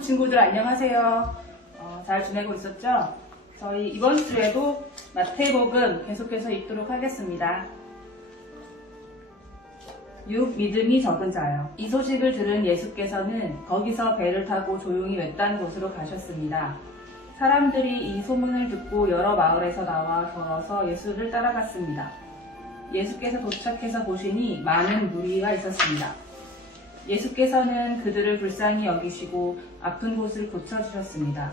친구들 안녕하세요. 잘 지내고 있었죠? 저희 이번 주에도 마태복음 계속해서 읽도록 하겠습니다. 6. 믿음이 적은 자요. 이 소식을 들은 예수께서는 거기서 배를 타고 조용히 외딴 곳으로 가셨습니다. 사람들이 이 소문을 듣고 여러 마을에서 나와 걸어서 예수를 따라갔습니다. 예수께서 도착해서 보시니 많은 무리가 있었습니다. 예수께서는 그들을 불쌍히 여기시고 아픈 곳을 고쳐주셨습니다.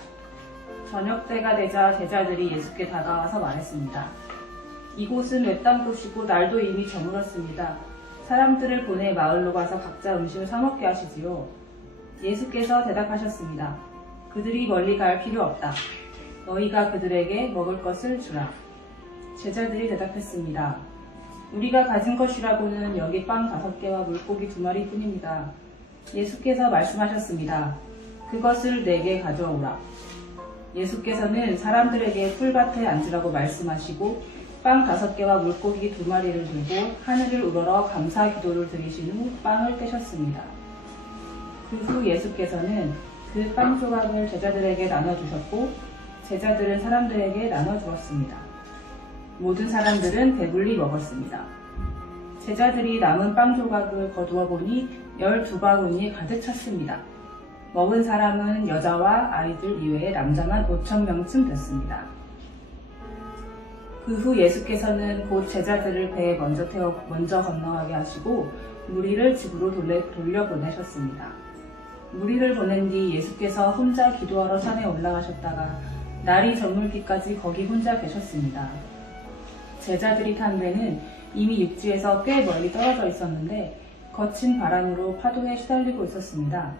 저녁 때가 되자 제자들이 예수께 다가와서 말했습니다. 이곳은 외딴 곳이고 날도 이미 저물었습니다. 사람들을 보내 마을로 가서 각자 음식을 사 먹게 하시지요. 예수께서 대답하셨습니다. 그들이 멀리 갈 필요 없다. 너희가 그들에게 먹을 것을 주라. 제자들이 대답했습니다. 우리가 가진 것이라고는 여기 빵 5개와 물고기 2마리 뿐입니다. 예수께서 말씀하셨습니다. 그것을 내게 가져오라. 예수께서는 사람들에게 풀밭에 앉으라고 말씀하시고 빵 5개와 물고기 2마리를 들고 하늘을 우러러 감사 기도를 드리신 후 빵을 떼셨습니다. 그 후 예수께서는 그 빵 조각을 제자들에게 나눠주셨고 제자들은 사람들에게 나눠주었습니다. 모든 사람들은 배불리 먹었습니다. 제자들이 남은 빵 조각을 거두어 보니 12바구니에 가득 찼습니다. 먹은 사람은 여자와 아이들 이외에 남자만 5,000명쯤 됐습니다. 그 후 예수께서는 곧 제자들을 배에 먼저 건너가게 하시고 무리를 집으로 돌려보내셨습니다. 무리를 보낸 뒤 예수께서 혼자 기도하러 산에 올라가셨다가 날이 저물기까지 거기 혼자 계셨습니다. 제자들이 탄 배는 이미 육지에서 꽤 멀리 떨어져 있었는데 거친 바람으로 파도에 시달리고 있었습니다.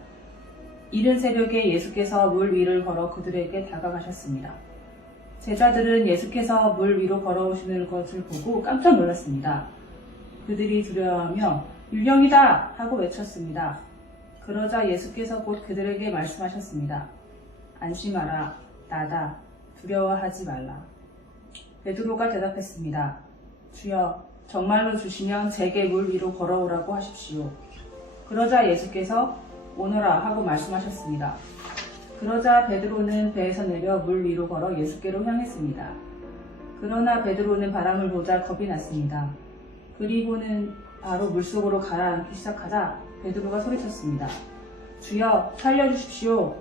이른 새벽에 예수께서 물 위를 걸어 그들에게 다가가셨습니다. 제자들은 예수께서 물 위로 걸어오시는 것을 보고 깜짝 놀랐습니다. 그들이 두려워하며 유령이다! 하고 외쳤습니다. 그러자 예수께서 곧 그들에게 말씀하셨습니다. 안심하라, 나다, 두려워하지 말라. 베드로가 대답했습니다. 주여, 정말로 주시면 제게 물 위로 걸어오라고 하십시오. 그러자 예수께서 오너라 하고 말씀하셨습니다. 그러자 베드로는 배에서 내려 물 위로 걸어 예수께로 향했습니다. 그러나 베드로는 바람을 보자 겁이 났습니다. 그리고는 바로 물속으로 가라앉기 시작하자 베드로가 소리쳤습니다. 주여, 살려주십시오.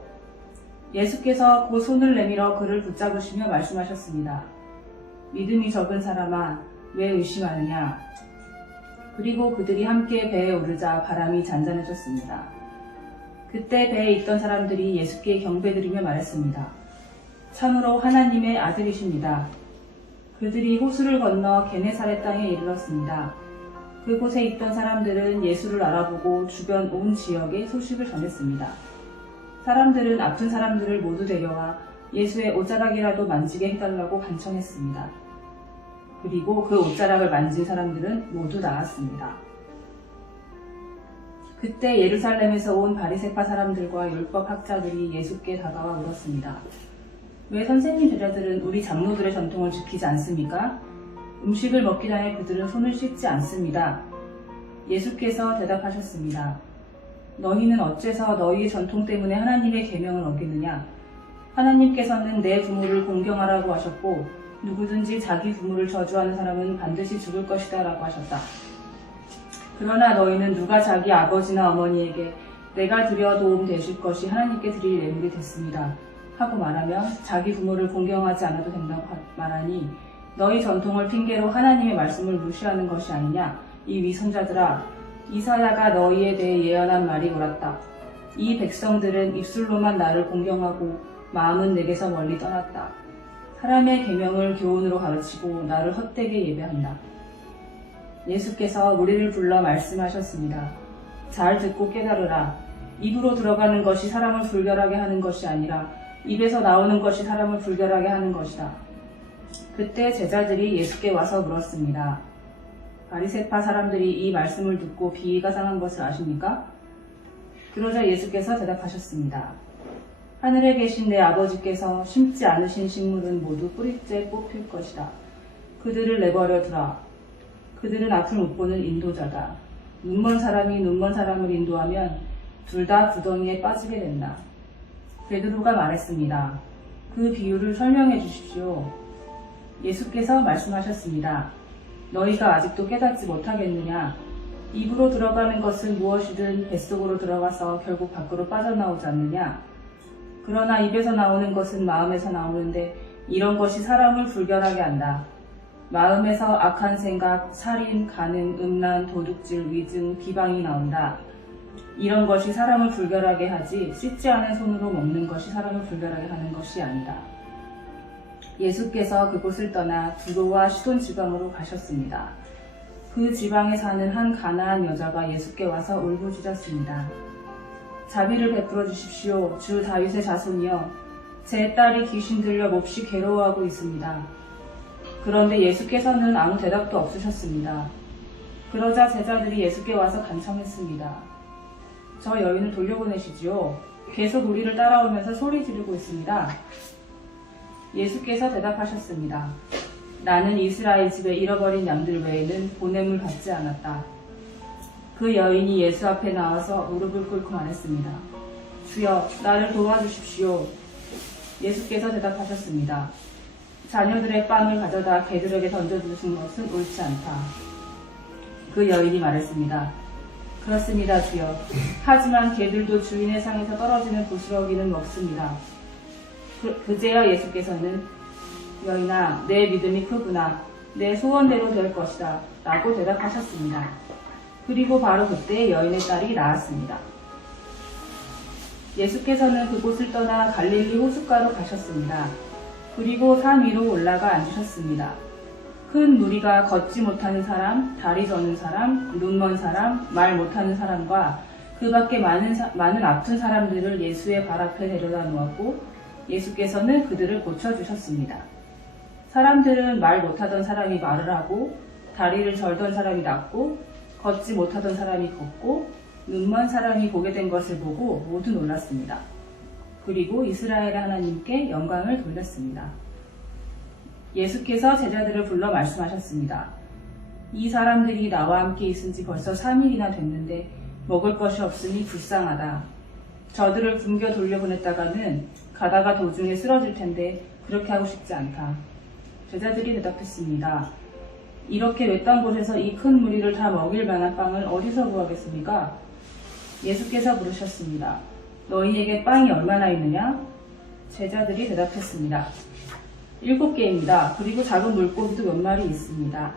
예수께서 그 손을 내밀어 그를 붙잡으시며 말씀하셨습니다. 믿음이 적은 사람아, 왜 의심하느냐? 그리고 그들이 함께 배에 오르자 바람이 잔잔해졌습니다. 그때 배에 있던 사람들이 예수께 경배드리며 말했습니다. 참으로 하나님의 아들이십니다. 그들이 호수를 건너 게네사렛 땅에 이르렀습니다. 그곳에 있던 사람들은 예수를 알아보고 주변 온 지역에 소식을 전했습니다. 사람들은 아픈 사람들을 모두 데려와 예수의 옷자락이라도 만지게 해달라고 간청했습니다. 그리고 그 옷자락을 만진 사람들은 모두 나았습니다. 그때 예루살렘에서 온 바리새파 사람들과 율법 학자들이 예수께 다가와 물었습니다. 왜 선생님 제자들은 우리 장로들의 전통을 지키지 않습니까? 음식을 먹기 전에 그들은 손을 씻지 않습니다. 예수께서 대답하셨습니다. 너희는 어째서 너희의 전통 때문에 하나님의 계명을 어기느냐? 하나님께서는 내 부모를 공경하라고 하셨고 누구든지 자기 부모를 저주하는 사람은 반드시 죽을 것이다 라고 하셨다. 그러나 너희는 누가 자기 아버지나 어머니에게 내가 드려 도움 되실 것이 하나님께 드릴 예물이 됐습니다 하고 말하며 자기 부모를 공경하지 않아도 된다고 말하니 너희 전통을 핑계로 하나님의 말씀을 무시하는 것이 아니냐. 이 위선자들아, 이사야가 너희에 대해 예언한 말이 옳았다. 이 백성들은 입술로만 나를 공경하고 마음은 내게서 멀리 떠났다. 사람의 계명을 교훈으로 가르치고 나를 헛되게 예배한다. 예수께서 무리를 불러 말씀하셨습니다. 잘 듣고 깨달으라. 입으로 들어가는 것이 사람을 불결하게 하는 것이 아니라 입에서 나오는 것이 사람을 불결하게 하는 것이다. 그때 제자들이 예수께 와서 물었습니다. 바리새파 사람들이 이 말씀을 듣고 비위가 상한 것을 아십니까? 그러자 예수께서 대답하셨습니다. 하늘에 계신 내 아버지께서 심지 않으신 식물은 모두 뿌리째 뽑힐 것이다. 그들을 내버려 두라. 그들은 앞을 못 보는 인도자다. 눈먼 사람이 눈먼 사람을 인도하면 둘 다 구덩이에 빠지게 된다. 베드로가 말했습니다. 그 비유를 설명해 주십시오. 예수께서 말씀하셨습니다. 너희가 아직도 깨닫지 못하겠느냐? 입으로 들어가는 것은 무엇이든 뱃속으로 들어가서 결국 밖으로 빠져나오지 않느냐? 그러나 입에서 나오는 것은 마음에서 나오는데 이런 것이 사람을 불결하게 한다. 마음에서 악한 생각, 살인, 간음, 음란, 도둑질, 위증, 비방이 나온다. 이런 것이 사람을 불결하게 하지 씻지 않은 손으로 먹는 것이 사람을 불결하게 하는 것이 아니다. 예수께서 그곳을 떠나 두로와 시돈 지방으로 가셨습니다. 그 지방에 사는 한 가나안 여자가 예수께 와서 울부짖었습니다. 자비를 베풀어 주십시오. 주 다윗의 자손이여. 제 딸이 귀신 들려 몹시 괴로워하고 있습니다. 그런데 예수께서는 아무 대답도 없으셨습니다. 그러자 제자들이 예수께 와서 간청했습니다. 저 여인을 돌려보내시지요. 계속 우리를 따라오면서 소리 지르고 있습니다. 예수께서 대답하셨습니다. 나는 이스라엘 집에 잃어버린 양들 외에는 보냄을 받지 않았다. 그 여인이 예수 앞에 나와서 무릎을 꿇고 말했습니다. 주여, 나를 도와주십시오. 예수께서 대답하셨습니다. 자녀들의 빵을 가져다 개들에게 던져주신 것은 옳지 않다. 그 여인이 말했습니다. 그렇습니다, 주여. 하지만 개들도 주인의 상에서 떨어지는 부스러기는 먹습니다. 그제야 예수께서는 여인아, 내 믿음이 크구나. 내 소원대로 될 것이다. 라고 대답하셨습니다. 그리고 바로 그때 여인의 딸이 나았습니다. 예수께서는 그곳을 떠나 갈릴리 호숫가로 가셨습니다. 그리고 산 위로 올라가 앉으셨습니다. 큰 무리가 걷지 못하는 사람, 다리 저는 사람, 눈먼 사람, 말 못하는 사람과 그 밖에 많은 아픈 사람들을 예수의 발 앞에 데려다 놓았고 예수께서는 그들을 고쳐주셨습니다. 사람들은 말 못하던 사람이 말을 하고 다리를 절던 사람이 낫고 걷지 못하던 사람이 걷고 눈먼 사람이 보게 된 것을 보고 모두 놀랐습니다. 그리고 이스라엘의 하나님께 영광을 돌렸습니다. 예수께서 제자들을 불러 말씀하셨습니다. 이 사람들이 나와 함께 있은 지 벌써 3일이나 됐는데 먹을 것이 없으니 불쌍하다. 저들을 굶겨 돌려보냈다가는 가다가 도중에 쓰러질 텐데 그렇게 하고 싶지 않다. 제자들이 대답했습니다. 이렇게 외딴 곳에서 이 큰 무리를 다 먹일 만한 빵을 어디서 구하겠습니까? 예수께서 물으셨습니다. 너희에게 빵이 얼마나 있느냐? 제자들이 대답했습니다. 7개입니다. 그리고 작은 물고기도 몇 마리 있습니다.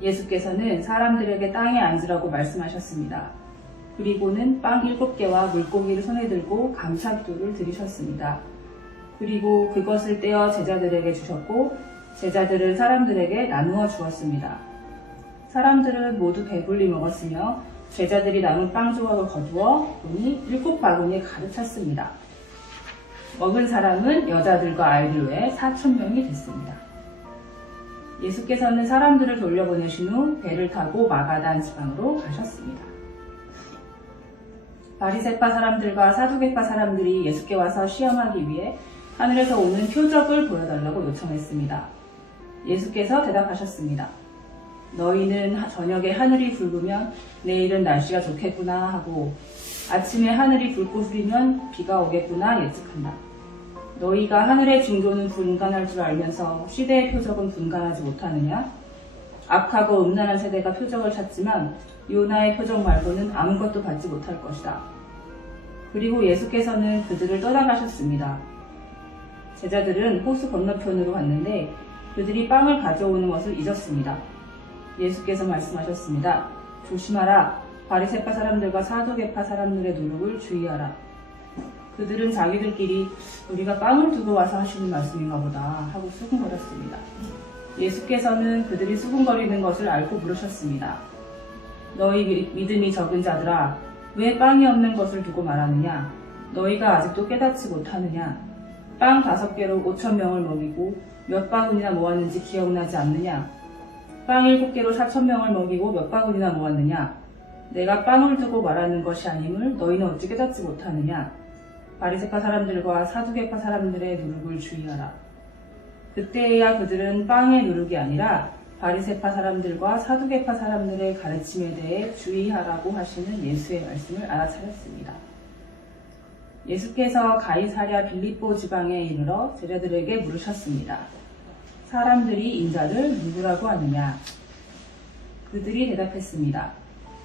예수께서는 사람들에게 땅에 앉으라고 말씀하셨습니다. 그리고는 빵 7개와 물고기를 손에 들고 감사기도를 드리셨습니다. 그리고 그것을 떼어 제자들에게 주셨고 제자들은 사람들에게 나누어 주었습니다. 사람들은 모두 배불리 먹었으며 제자들이 남은 빵 조각을 거두어 보니 7바구니에 가득 찼습니다. 먹은 사람은 여자들과 아이들 외에 4,000명이 됐습니다. 예수께서는 사람들을 돌려보내신 후 배를 타고 마가단 지방으로 가셨습니다. 바리새파 사람들과 사두개파 사람들이 예수께 와서 시험하기 위해 하늘에서 오는 표적을 보여달라고 요청했습니다. 예수께서 대답하셨습니다. 너희는 저녁에 하늘이 붉으면 내일은 날씨가 좋겠구나 하고 아침에 하늘이 붉고 흐리면 비가 오겠구나 예측한다. 너희가 하늘의 징조는 분간할 줄 알면서 시대의 표적은 분간하지 못하느냐? 악하고 음란한 세대가 표적을 찾지만 요나의 표적 말고는 아무것도 받지 못할 것이다. 그리고 예수께서는 그들을 떠나가셨습니다. 제자들은 호수 건너편으로 갔는데 그들이 빵을 가져오는 것을 잊었습니다. 예수께서 말씀하셨습니다. 조심하라. 바리새파 사람들과 사두개파 사람들의 노력을 주의하라. 그들은 자기들끼리 우리가 빵을 두고 와서 하시는 말씀인가 보다 하고 수군거렸습니다. 예수께서는 그들이 수군거리는 것을 알고 물으셨습니다. 너희 믿음이 적은 자들아, 왜 빵이 없는 것을 두고 말하느냐? 너희가 아직도 깨닫지 못하느냐? 빵 5개로 5,000명을 먹이고 몇 바구니나 모았는지 기억나지 않느냐? 빵 7개로 4,000명을 먹이고 몇 바구니나 모았느냐? 내가 빵을 두고 말하는 것이 아님을 너희는 어찌 깨닫지 못하느냐? 바리새파 사람들과 사두개파 사람들의 누룩을 주의하라. 그때야 그들은 빵의 누룩이 아니라 바리새파 사람들과 사두개파 사람들의 가르침에 대해 주의하라고 하시는 예수의 말씀을 알아차렸습니다. 예수께서 가이사랴 빌립보 지방에 이르러 제자들에게 물으셨습니다. 사람들이 인자를 누구라고 하느냐? 그들이 대답했습니다.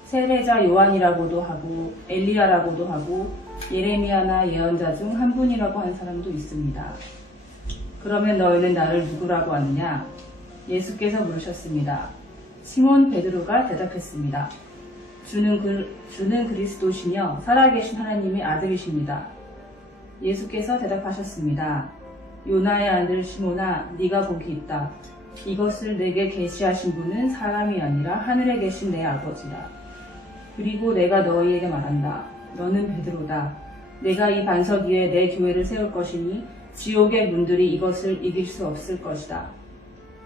세례자 요한이라고도 하고 엘리야라고도 하고 예레미야나 예언자 중 한 분이라고 한 사람도 있습니다. 그러면 너희는 나를 누구라고 하느냐? 예수께서 물으셨습니다. 시몬 베드로가 대답했습니다. 주는 그리스도시며 살아계신 하나님의 아들이십니다. 예수께서 대답하셨습니다. 요나의 아들 시몬아, 네가 복이 있다. 이것을 내게 계시하신 분은 사람이 아니라 하늘에 계신 내 아버지라. 그리고 내가 너희에게 말한다. 너는 베드로다. 내가 이 반석 위에 내 교회를 세울 것이니 지옥의 문들이 이것을 이길 수 없을 것이다.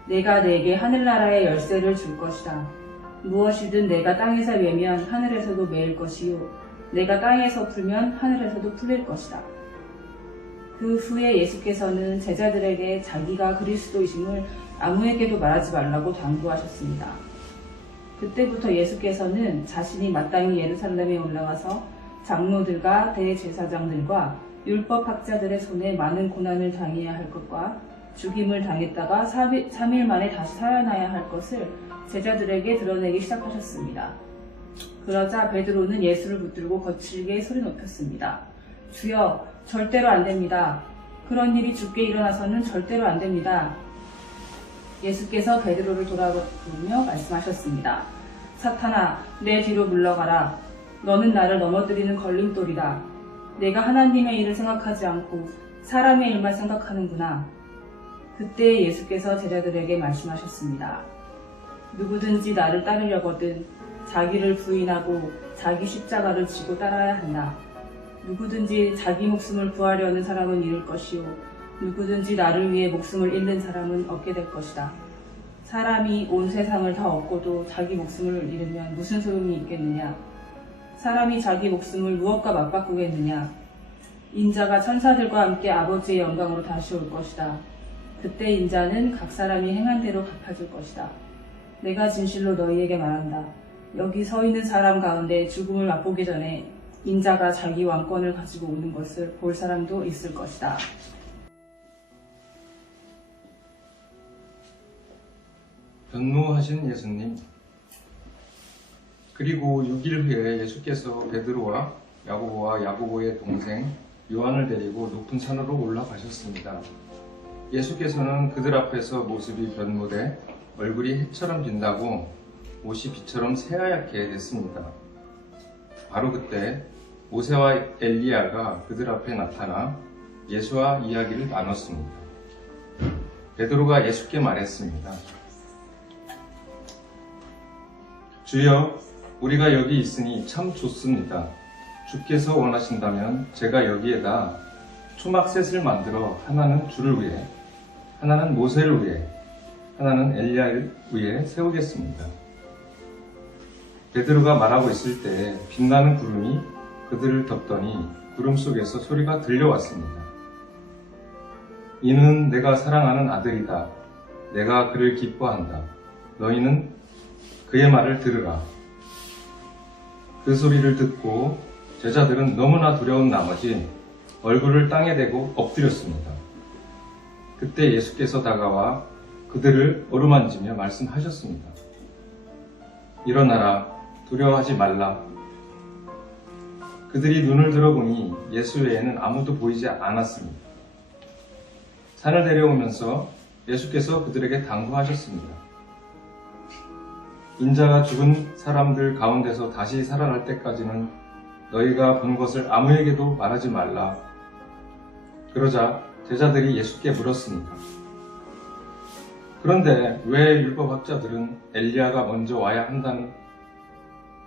내가 네게 하늘나라의 열쇠를 줄 것이다. 무엇이든 내가 땅에서 매면 하늘에서도 매일 것이요 내가 땅에서 풀면 하늘에서도 풀릴 것이다. 그 후에 예수께서는 제자들에게 자기가 그리스도이심을 아무에게도 말하지 말라고 당부하셨습니다. 그때부터 예수께서는 자신이 마땅히 예루살렘에 올라가서 장로들과 대제사장들과 율법학자들의 손에 많은 고난을 당해야 할 것과 죽임을 당했다가 3일 만에 다시 살아나야 할 것을 제자들에게 드러내기 시작하셨습니다. 그러자 베드로는 예수를 붙들고 거칠게 소리 높였습니다. 주여, 절대로 안 됩니다. 그런 일이 주께 일어나서는 절대로 안 됩니다. 예수께서 베드로를 돌아보며 말씀하셨습니다. 사탄아, 내 뒤로 물러가라. 너는 나를 넘어뜨리는 걸림돌이다. 내가 하나님의 일을 생각하지 않고 사람의 일만 생각하는구나. 그때 예수께서 제자들에게 말씀하셨습니다. 누구든지 나를 따르려거든 자기를 부인하고 자기 십자가를 지고 따라야 한다. 누구든지 자기 목숨을 구하려는 사람은 잃을 것이요 누구든지 나를 위해 목숨을 잃는 사람은 얻게 될 것이다. 사람이 온 세상을 다 얻고도 자기 목숨을 잃으면 무슨 소용이 있겠느냐? 사람이 자기 목숨을 무엇과 맞바꾸겠느냐? 인자가 천사들과 함께 아버지의 영광으로 다시 올 것이다. 그때 인자는 각 사람이 행한 대로 갚아줄 것이다. 내가 진실로 너희에게 말한다. 여기 서 있는 사람 가운데 죽음을 맛보기 전에 인자가 자기 왕권을 가지고 오는 것을 볼 사람도 있을 것이다. 변노하신 예수님. 그리고 6일 후에 예수께서 베드로와 야고보의 동생 요한을 데리고 높은 산으로 올라가셨습니다. 예수께서는 그들 앞에서 모습이 변모돼 얼굴이 해처럼 빛나고 옷이 빛처럼 새하얗게 됐습니다. 바로 그때 모세와 엘리야가 그들 앞에 나타나 예수와 이야기를 나눴습니다. 베드로가 예수께 말했습니다. 주여, 우리가 여기 있으니 참 좋습니다. 주께서 원하신다면 제가 여기에다 초막셋을 만들어 하나는 주를 위해, 하나는 모세를 위해, 하나는 엘리야를 위해 세우겠습니다. 베드로가 말하고 있을 때 빛나는 구름이 그들을 덮더니 구름 속에서 소리가 들려왔습니다. 이는 내가 사랑하는 아들이다. 내가 그를 기뻐한다. 너희는 그의 말을 들으라. 그 소리를 듣고 제자들은 너무나 두려운 나머지 얼굴을 땅에 대고 엎드렸습니다. 그때 예수께서 다가와 그들을 어루만지며 말씀하셨습니다. 일어나라, 두려워하지 말라. 그들이 눈을 들어보니 예수 외에는 아무도 보이지 않았습니다. 산을 내려오면서 예수께서 그들에게 당부하셨습니다. 인자가 죽은 사람들 가운데서 다시 살아날 때까지는 너희가 본 것을 아무에게도 말하지 말라. 그러자 제자들이 예수께 물었습니다. 그런데 왜 율법학자들은 엘리야가 먼저 와야 한다는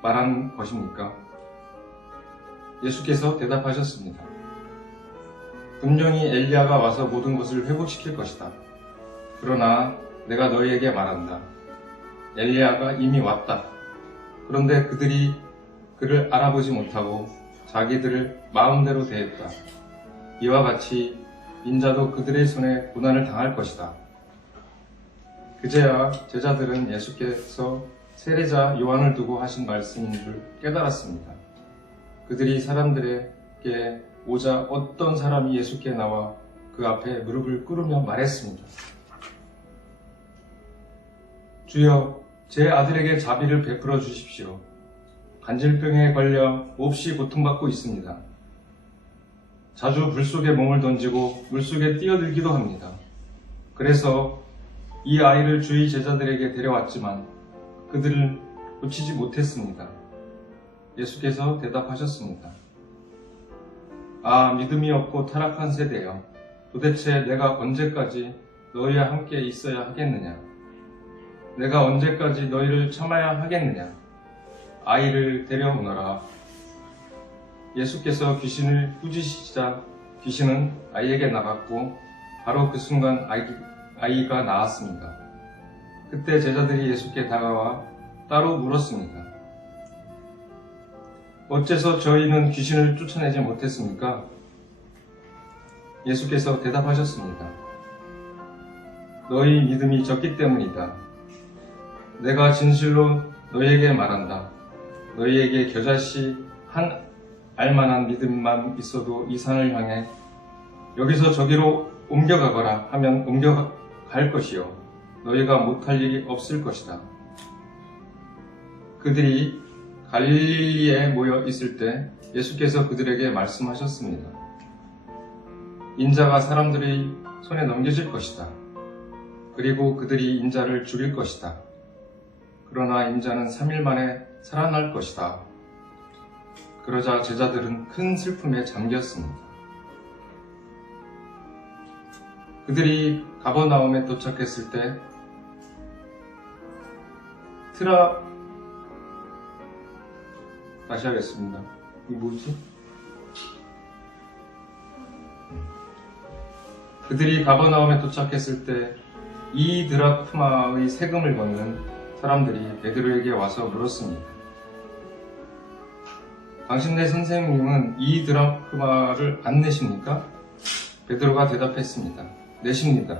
말한 것입니까? 예수께서 대답하셨습니다. 분명히 엘리야가 와서 모든 것을 회복시킬 것이다. 그러나 내가 너희에게 말한다. 엘리야가 이미 왔다. 그런데 그들이 그를 알아보지 못하고 자기들을 마음대로 대했다. 이와 같이 인자도 그들의 손에 고난을 당할 것이다. 그제야 제자들은 예수께서 세례자 요한을 두고 하신 말씀인 줄 깨달았습니다. 그들이 사람들에게 오자 어떤 사람이 예수께 나와 그 앞에 무릎을 꿇으며 말했습니다. 주여, 제 아들에게 자비를 베풀어 주십시오. 간질병에 걸려 몹시 고통받고 있습니다. 자주 불 속에 몸을 던지고 물속에 뛰어들기도 합니다. 그래서 이 아이를 주의 제자들에게 데려왔지만 그들을 고치지 못했습니다. 예수께서 대답하셨습니다. 아, 믿음이 없고 타락한 세대여, 도대체 내가 언제까지 너희와 함께 있어야 하겠느냐? 내가 언제까지 너희를 참아야 하겠느냐? 아이를 데려오너라. 예수께서 귀신을 꾸짖으시자 귀신은 아이에게 나갔고 바로 그 순간 아이가 나았습니다. 그때 제자들이 예수께 다가와 따로 물었습니다. 어째서 저희는 귀신을 쫓아내지 못했습니까? 예수께서 대답하셨습니다. 너희 믿음이 적기 때문이다. 내가 진실로 너희에게 말한다. 너희에게 겨자씨 한 알만한 믿음만 있어도 이 산을 향해 여기서 저기로 옮겨가거라 하면 옮겨갈 것이요. 너희가 못할 일이 없을 것이다. 그들이 갈릴리에 모여 있을 때 예수께서 그들에게 말씀하셨습니다. 인자가 사람들의 손에 넘겨질 것이다. 그리고 그들이 인자를 죽일 것이다. 그러나 인자는 3일 만에 살아날 것이다. 그러자 제자들은 큰 슬픔에 잠겼습니다. 그들이 가버나움에 도착했을 때 다시 하겠습니다. 이게 뭐지? 그들이 가버나움에 도착했을 때 2드라크마의 세금을 걷는 사람들이 베드로에게 와서 물었습니다. 당신네 선생님은 2드라크마를 안 내십니까? 베드로가 대답했습니다. 내십니다.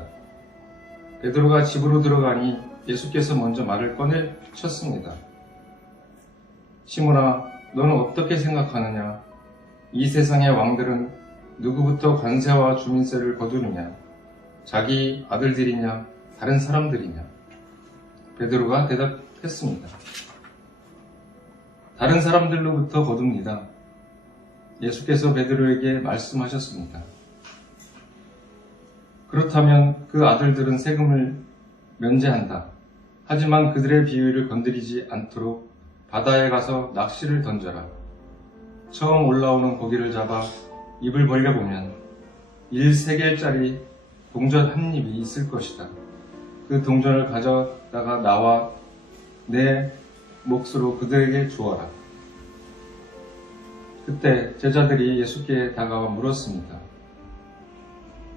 베드로가 집으로 들어가니 예수께서 먼저 말을 꺼내셨습니다. 시몬아, 너는 어떻게 생각하느냐? 이 세상의 왕들은 누구부터 관세와 주민세를 거두느냐? 자기 아들들이냐? 다른 사람들이냐? 베드로가 대답했습니다. 다른 사람들로부터 거둡니다. 예수께서 베드로에게 말씀하셨습니다. 그렇다면 그 아들들은 세금을 면제한다. 하지만 그들의 비위를 건드리지 않도록 바다에 가서 낚시를 던져라. 처음 올라오는 고기를 잡아 입을 벌려보면 1세겔짜리 동전 한 입이 있을 것이다. 그 동전을 가져다가 나와 내 몫으로 그들에게 주어라. 그때 제자들이 예수께 다가와 물었습니다.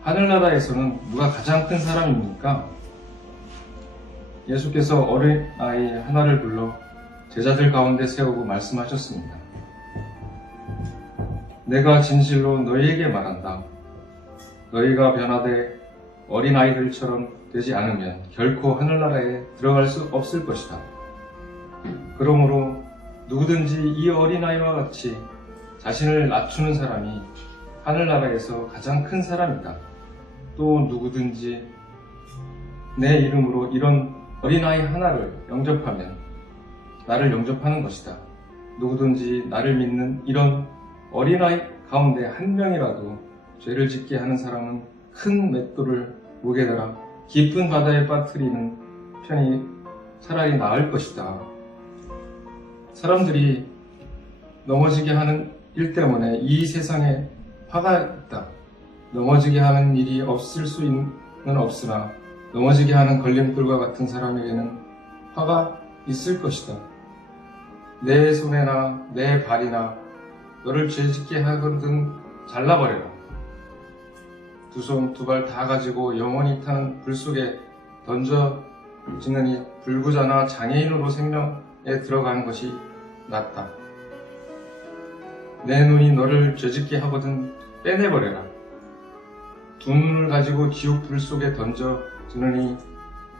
하늘나라에서는 누가 가장 큰 사람입니까? 예수께서 어린아이 하나를 불러 제자들 가운데 세우고 말씀하셨습니다. 내가 진실로 너희에게 말한다. 너희가 변화돼 어린아이들처럼 되지 않으면 결코 하늘나라에 들어갈 수 없을 것이다. 그러므로 누구든지 이 어린아이와 같이 자신을 낮추는 사람이 하늘나라에서 가장 큰 사람이다. 또 누구든지 내 이름으로 이런 어린아이 하나를 영접하면 나를 영접하는 것이다. 누구든지 나를 믿는 이런 어린아이 가운데 한 명이라도 죄를 짓게 하는 사람은 큰 맷돌을 목에 달아 깊은 바다에 빠뜨리는 편이 차라리 나을 것이다. 사람들이 넘어지게 하는 일 때문에 이 세상에 화가 있다. 넘어지게 하는 일이 없을 수는 없으나 넘어지게 하는 걸림돌과 같은 사람에게는 화가 있을 것이다. 내 손에나 내 발이나 너를 죄짓게 하거든 잘라버려라. 두 손 두 발 다 가지고 영원히 타는 불 속에 던져지느니 불구자나 장애인으로 생명에 들어가는 것이 낫다. 내 눈이 너를 죄짓게 하거든 빼내버려라. 두 눈을 가지고 지옥 불 속에 던져지느니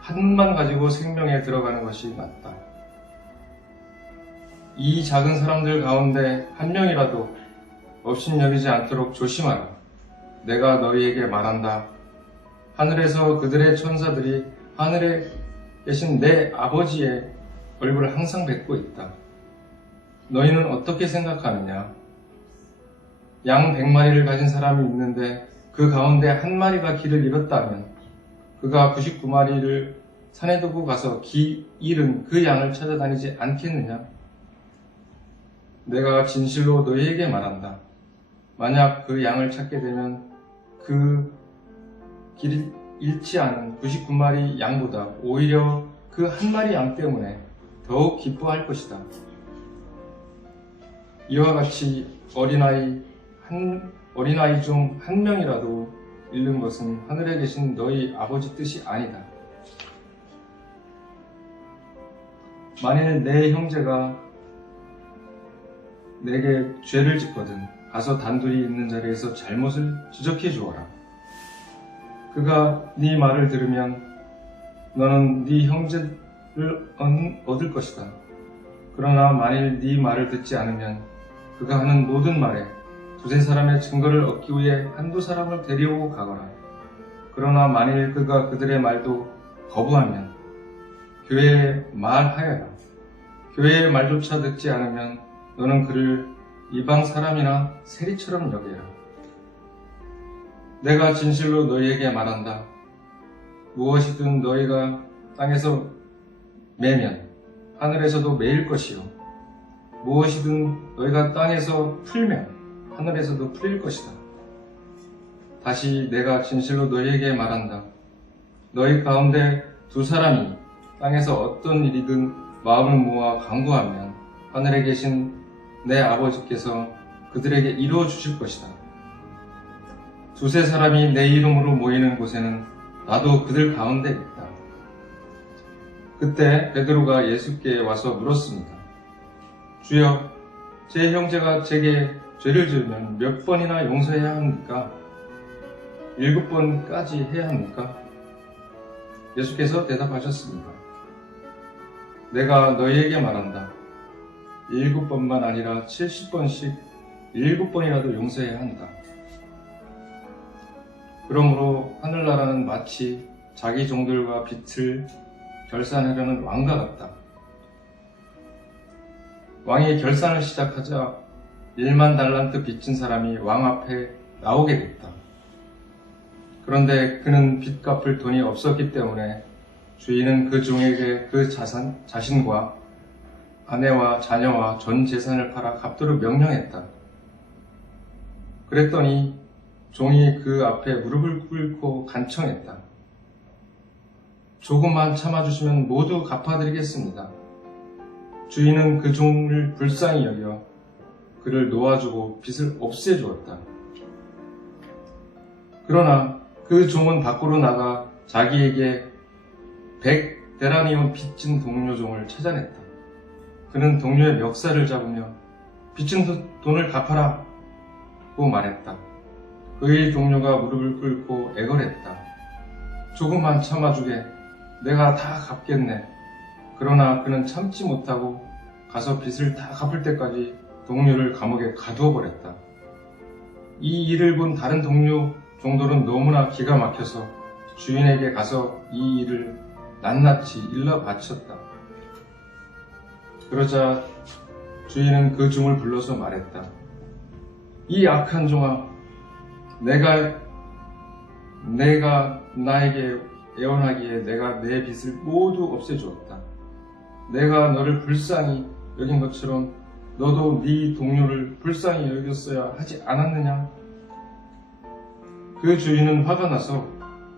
한만 가지고 생명에 들어가는 것이 낫다. 이 작은 사람들 가운데 한 명이라도 업신여기지 않도록 조심하라. 내가 너희에게 말한다. 하늘에서 그들의 천사들이 하늘에 계신 내 아버지의 얼굴을 항상 뵙고 있다. 너희는 어떻게 생각하느냐? 양 100마리를 가진 사람이 있는데 그 가운데 한 마리가 길을 잃었다면 그가 99마리를 산에 두고 가서 잃은 그 양을 찾아다니지 않겠느냐? 내가 진실로 너희에게 말한다. 만약 그 양을 찾게 되면 그 길 잃지 않은 99마리 양보다 오히려 그 한 마리 양 때문에 더욱 기뻐할 것이다. 이와 같이 어린아이 중 한 명이라도 잃는 것은 하늘에 계신 너희 아버지 뜻이 아니다. 만일 내 형제가 내게 죄를 짓거든 가서 단둘이 있는 자리에서 잘못을 지적해 주어라. 그가 네 말을 들으면 너는 네 형제를 얻을 것이다. 그러나 만일 네 말을 듣지 않으면 그가 하는 모든 말에 두세 사람의 증거를 얻기 위해 한두 사람을 데려오고 가거라. 그러나 만일 그가 그들의 말도 거부하면 교회에 말하여라. 교회의 말조차 듣지 않으면 너는 그를 이방 사람이나 세리처럼 여겨라. 내가 진실로 너희에게 말한다. 무엇이든 너희가 땅에서 매면 하늘에서도 매일 것이요. 무엇이든 너희가 땅에서 풀면 하늘에서도 풀릴 것이다. 다시 내가 진실로 너희에게 말한다. 너희 가운데 두 사람이 땅에서 어떤 일이든 마음을 모아 간구하면 하늘에 계신 내 아버지께서 그들에게 이루어 주실 것이다. 두세 사람이 내 이름으로 모이는 곳에는 나도 그들 가운데 있다. 그때 베드로가 예수께 와서 물었습니다. 주여, 제 형제가 제게 죄를 지으면 몇 번이나 용서해야 합니까? 7번까지 해야 합니까? 예수께서 대답하셨습니다. 내가 너희에게 말한다. 7번만 아니라 70번씩 7번이라도 용서해야 한다. 그러므로 하늘나라는 마치 자기 종들과 빛을 결산하려는 왕과 같다. 왕이 결산을 시작하자 1만 달란트 빚진 사람이 왕 앞에 나오게 됐다. 그런데 그는 빚 갚을 돈이 없었기 때문에 주인은 그 종에게 그 자신과 아내와 자녀와 전 재산을 팔아 갚도록 명령했다. 그랬더니 종이 그 앞에 무릎을 꿇고 간청했다. 조금만 참아주시면 모두 갚아드리겠습니다. 주인은 그 종을 불쌍히 여겨 그를 놓아주고 빚을 없애주었다. 그러나 그 종은 밖으로 나가 자기에게 100데나리온 빚진 동료 종을 찾아냈다. 그는 동료의 멱살을 잡으며 빚진 돈을 갚아라 고 말했다. 그의 동료가 무릎을 꿇고 애걸했다. 조금만 참아주게. 내가 다 갚겠네. 그러나 그는 참지 못하고 가서 빚을 다 갚을 때까지 동료를 감옥에 가두어 버렸다. 이 일을 본 다른 동료 종들은 너무나 기가 막혀서 주인에게 가서 이 일을 낱낱이 일러 바쳤다. 그러자 주인은 그 종을 불러서 말했다. 이 악한 종아, 내가 나에게 애원하기에 내가 내 빚을 모두 없애주었다. 내가 너를 불쌍히 여긴 것처럼 너도 네 동료를 불쌍히 여겼어야 하지 않았느냐? 그 주인은 화가 나서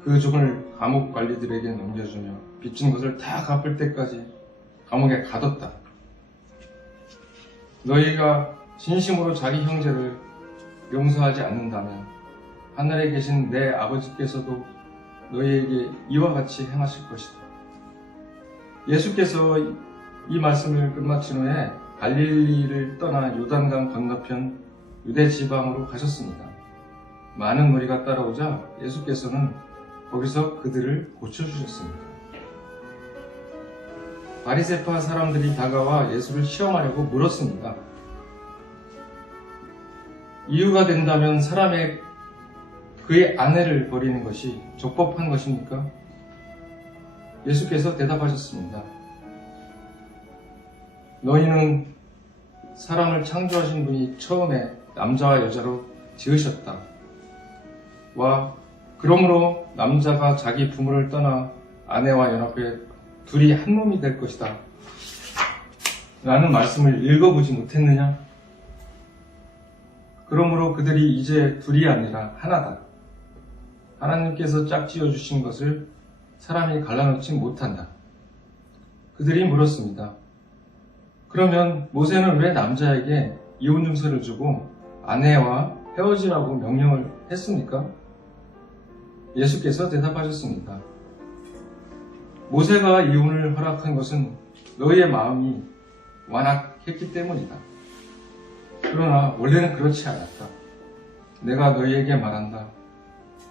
그 종을 감옥 관리들에게 넘겨주며 빚진 것을 다 갚을 때까지 감옥에 가뒀다. 너희가 진심으로 자기 형제를 용서하지 않는다면 하늘에 계신 내 아버지께서도 너희에게 이와 같이 행하실 것이다. 예수께서 이 말씀을 끝마친 후에 갈릴리를 떠나 요단강 건너편 유대 지방으로 가셨습니다. 많은 무리가 따라오자 예수께서는 거기서 그들을 고쳐주셨습니다. 바리새파 사람들이 다가와 예수를 시험하려고 물었습니다. 이유가 된다면 사람의 그의 아내를 버리는 것이 적법한 것입니까? 예수께서 대답하셨습니다. 너희는 사람을 창조하신 분이 처음에 남자와 여자로 지으셨다. 와, 그러므로 남자가 자기 부모를 떠나 아내와 연합해 둘이 한 몸이 될 것이다. 라는 말씀을 읽어보지 못했느냐? 그러므로 그들이 이제 둘이 아니라 하나다. 하나님께서 짝지어 주신 것을 사람이 갈라놓지 못한다. 그들이 물었습니다. 그러면 모세는 왜 남자에게 이혼 증서를 주고 아내와 헤어지라고 명령을 했습니까? 예수께서 대답하셨습니다. 모세가 이혼을 허락한 것은 너희의 마음이 완악했기 때문이다. 그러나 원래는 그렇지 않았다. 내가 너희에게 말한다.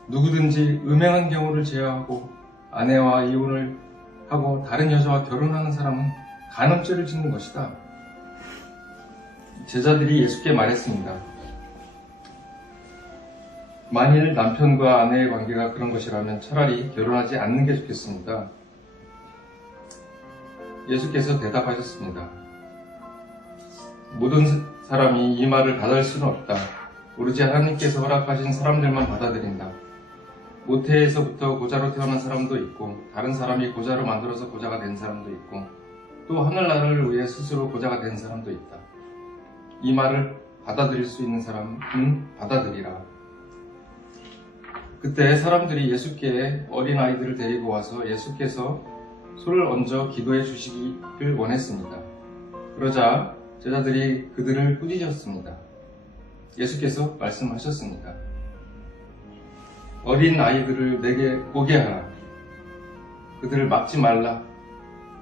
누구든지 음행한 경우를 제외하고 아내와 이혼을 하고 다른 여자와 결혼하는 사람은 간음죄를 짓는 것이다. 제자들이 예수께 말했습니다. 만일 남편과 아내의 관계가 그런 것이라면 차라리 결혼하지 않는 게 좋겠습니다. 예수께서 대답하셨습니다. 모든 사람이 이 말을 받을 수는 없다. 오로지 하나님께서 허락하신 사람들만 받아들인다. 모태에서부터 고자로 태어난 사람도 있고 다른 사람이 고자로 만들어서 고자가 된 사람도 있고 또 하늘나라를 위해 스스로 고자가 된 사람도 있다. 이 말을 받아들일 수 있는 사람은 받아들이라. 그때 사람들이 예수께 어린아이들을 데리고 와서 예수께서 손을 얹어 기도해 주시기를 원했습니다. 그러자 제자들이 그들을 꾸짖었습니다. 예수께서 말씀하셨습니다. 어린 아이들을 내게 오게 하라. 그들을 막지 말라.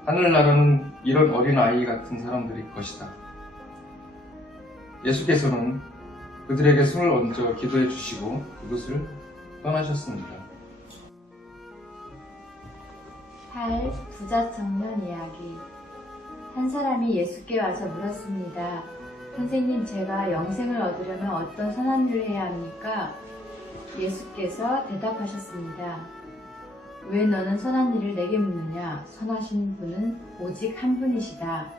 하늘나라는 이런 어린 아이 같은 사람들이 것이다. 예수께서는 그들에게 손을 얹어 기도해 주시고 그곳을 떠나셨습니다. 8. 부자 청년 이야기. 한 사람이 예수께 와서 물었습니다. 선생님, 제가 영생을 얻으려면 어떤 선한 일을 해야 합니까? 예수께서 대답하셨습니다. 왜 너는 선한 일을 내게 묻느냐? 선하신 분은 오직 한 분이시다.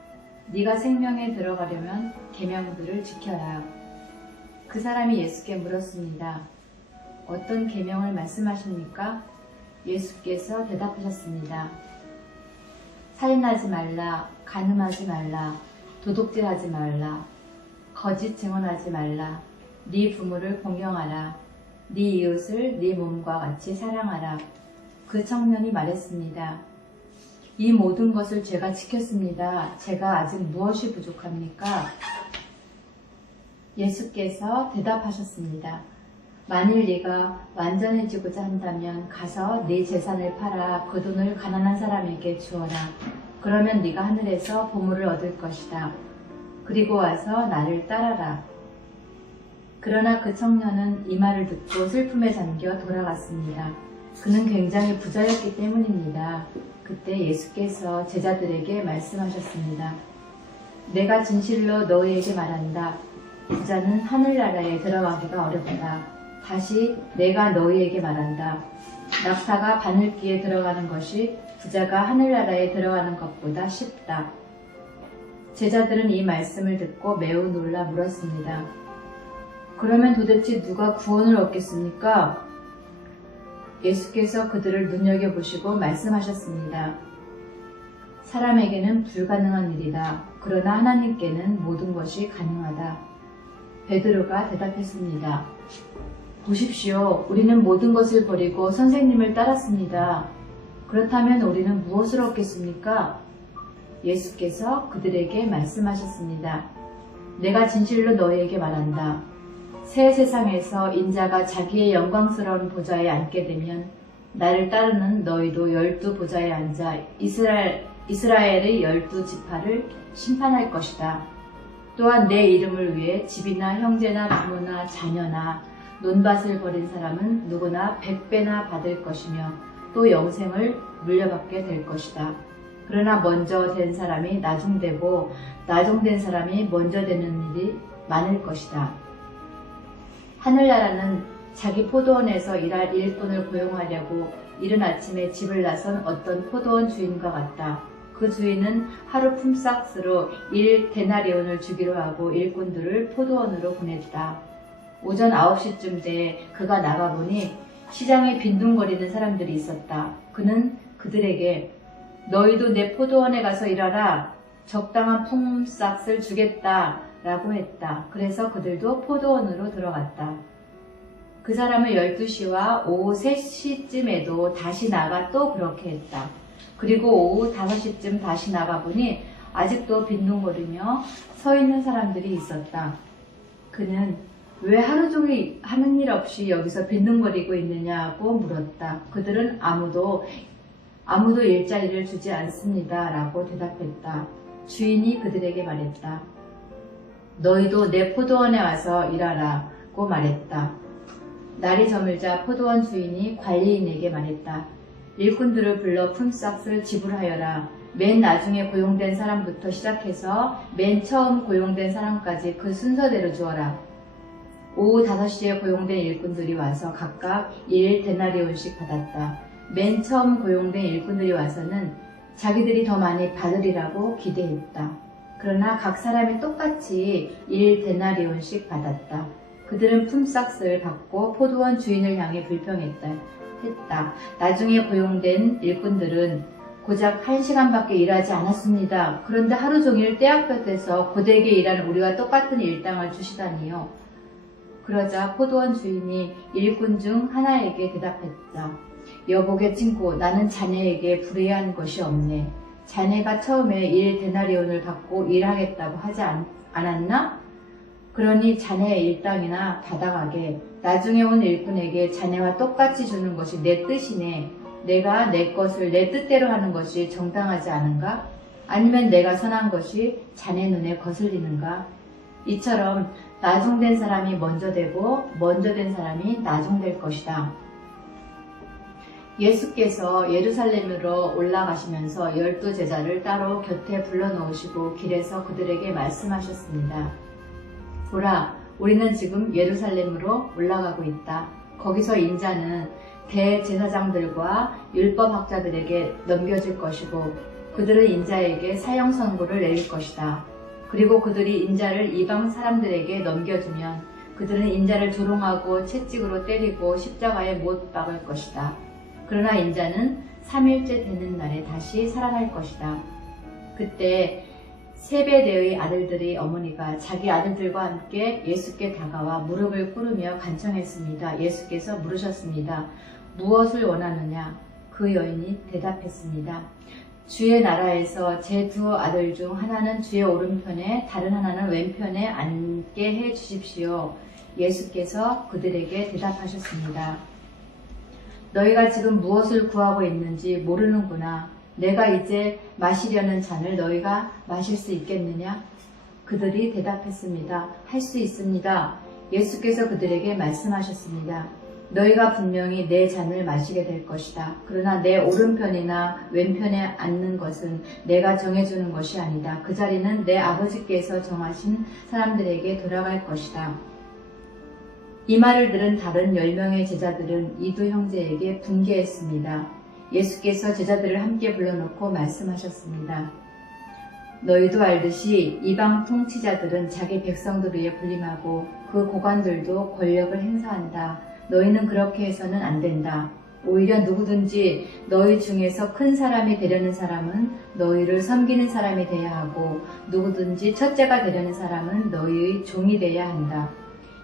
네가 생명에 들어가려면 계명들을 지켜라. 그 사람이 예수께 물었습니다. 어떤 계명을 말씀하십니까? 예수께서 대답하셨습니다. 살인하지 말라, 간음하지 말라, 도둑질하지 말라, 거짓 증언하지 말라, 네 부모를 공경하라, 네 이웃을 네 몸과 같이 사랑하라. 그 청년이 말했습니다. 이 모든 것을 제가 지켰습니다. 제가 아직 무엇이 부족합니까? 예수께서 대답하셨습니다. 만일 네가 완전해지고자 한다면 가서 네 재산을 팔아 그 돈을 가난한 사람에게 주어라. 그러면 네가 하늘에서 보물을 얻을 것이다. 그리고 와서 나를 따라라. 그러나 그 청년은 이 말을 듣고 슬픔에 잠겨 돌아갔습니다. 그는 굉장히 부자였기 때문입니다. 그때 예수께서 제자들에게 말씀하셨습니다. 내가 진실로 너희에게 말한다. 부자는 하늘나라에 들어가기가 어렵다. 다시 내가 너희에게 말한다. 낙타가 바늘귀에 들어가는 것이 부자가 하늘나라에 들어가는 것보다 쉽다. 제자들은 이 말씀을 듣고 매우 놀라 물었습니다. 그러면 도대체 누가 구원을 얻겠습니까? 예수께서 그들을 눈여겨보시고 말씀하셨습니다. 사람에게는 불가능한 일이다. 그러나 하나님께는 모든 것이 가능하다. 베드로가 대답했습니다. 보십시오. 우리는 모든 것을 버리고 선생님을 따랐습니다. 그렇다면 우리는 무엇을 얻겠습니까? 예수께서 그들에게 말씀하셨습니다. 내가 진실로 너희에게 말한다. 새 세상에서 인자가 자기의 영광스러운 보좌에 앉게 되면 나를 따르는 너희도 12 보좌에 앉아 이스라엘의 12지파를 심판할 것이다. 또한 내 이름을 위해 집이나 형제나 부모나 자녀나 논밭을 버린 사람은 누구나 100배나 받을 것이며 또 영생을 물려받게 될 것이다. 그러나 먼저 된 사람이 나중되고 나중된 사람이 먼저 되는 일이 많을 것이다. 하늘나라는 자기 포도원에서 일할 일꾼을 고용하려고 이른 아침에 집을 나선 어떤 포도원 주인과 같다. 그 주인은 하루 품삯으로 1데나리온을 주기로 하고 일꾼들을 포도원으로 보냈다. 오전 9시쯤 돼 그가 나가보니 시장에 빈둥거리는 사람들이 있었다. 그는 그들에게 너희도 내 포도원에 가서 일하라. 적당한 품삯을 주겠다. 라고 했다. 그래서 그들도 포도원으로 들어갔다. 그 사람은 12시와 오후 3시쯤에도 다시 나가 또 그렇게 했다. 그리고 오후 5시쯤 다시 나가보니 아직도 빈둥거리며 서 있는 사람들이 있었다. 그는 왜 하루 종일 하는 일 없이 여기서 빈둥거리고 있느냐고 물었다. 그들은 아무도 일자리를 주지 않습니다. 라고 대답했다. 주인이 그들에게 말했다. 너희도 내 포도원에 와서 일하라고 말했다. 날이 저물자 포도원 주인이 관리인에게 말했다. 일꾼들을 불러 품삯을 지불하여라. 맨 나중에 고용된 사람부터 시작해서 맨 처음 고용된 사람까지 그 순서대로 주어라. 오후 5시에 고용된 일꾼들이 와서 각각 1데나리온씩 받았다. 맨 처음 고용된 일꾼들이 와서는 자기들이 더 많이 받으리라고 기대했다. 그러나 각 사람이 똑같이 1데나리온씩 받았다. 그들은 품삯을 받고 포도원 주인을 향해 불평했다. 나중에 고용된 일꾼들은 고작 1시간밖에 일하지 않았습니다. 그런데 하루 종일 떼약볕에서 고되게 일하는 우리와 똑같은 일당을 주시다니요. 그러자 포도원 주인이 일꾼 중 하나에게 대답했다. 여보게 친구, 나는 자네에게 불의한 것이 없네. 자네가 처음에 1데나리온을 받고 일하겠다고 하지 않았나? 그러니 자네의 일당이나 받아가게. 나중에 온 일꾼에게 자네와 똑같이 주는 것이 내 뜻이네. 내가 내 것을 내 뜻대로 하는 것이 정당하지 않은가? 아니면 내가 선한 것이 자네 눈에 거슬리는가? 이처럼 나중된 사람이 먼저 되고 먼저 된 사람이 나중될 것이다. 예수께서 예루살렘으로 올라가시면서 12제자를 따로 곁에 불러놓으시고 길에서 그들에게 말씀하셨습니다. 보라, 우리는 지금 예루살렘으로 올라가고 있다. 거기서 인자는 대제사장들과 율법학자들에게 넘겨질 것이고 그들은 인자에게 사형 선고를 내릴 것이다. 그리고 그들이 인자를 이방 사람들에게 넘겨주면 그들은 인자를 조롱하고 채찍으로 때리고 십자가에 못 박을 것이다. 그러나 인자는 3일째 되는 날에 다시 살아날 것이다. 그때 세베대의 아들들의 어머니가 자기 아들들과 함께 예수께 다가와 무릎을 꿇으며 간청했습니다. 예수께서 물으셨습니다. 무엇을 원하느냐? 그 여인이 대답했습니다. 주의 나라에서 제 2 아들 중 하나는 주의 오른편에 다른 하나는 왼편에 앉게 해 주십시오. 예수께서 그들에게 대답하셨습니다. 너희가 지금 무엇을 구하고 있는지 모르는구나. 내가 이제 마시려는 잔을 너희가 마실 수 있겠느냐? 그들이 대답했습니다. 할 수 있습니다. 예수께서 그들에게 말씀하셨습니다. 너희가 분명히 내 잔을 마시게 될 것이다. 그러나 내 오른편이나 왼편에 앉는 것은 내가 정해주는 것이 아니다. 그 자리는 내 아버지께서 정하신 사람들에게 돌아갈 것이다. 이 말을 들은 다른 10명의 제자들은 이두 형제에게 분개했습니다. 예수께서 제자들을 함께 불러놓고 말씀하셨습니다. 너희도 알듯이 이방 통치자들은 자기 백성들 위에 군림하고 그 고관들도 권력을 행사한다. 너희는 그렇게 해서는 안 된다. 오히려 누구든지 너희 중에서 큰 사람이 되려는 사람은 너희를 섬기는 사람이 돼야 하고 누구든지 첫째가 되려는 사람은 너희의 종이 돼야 한다.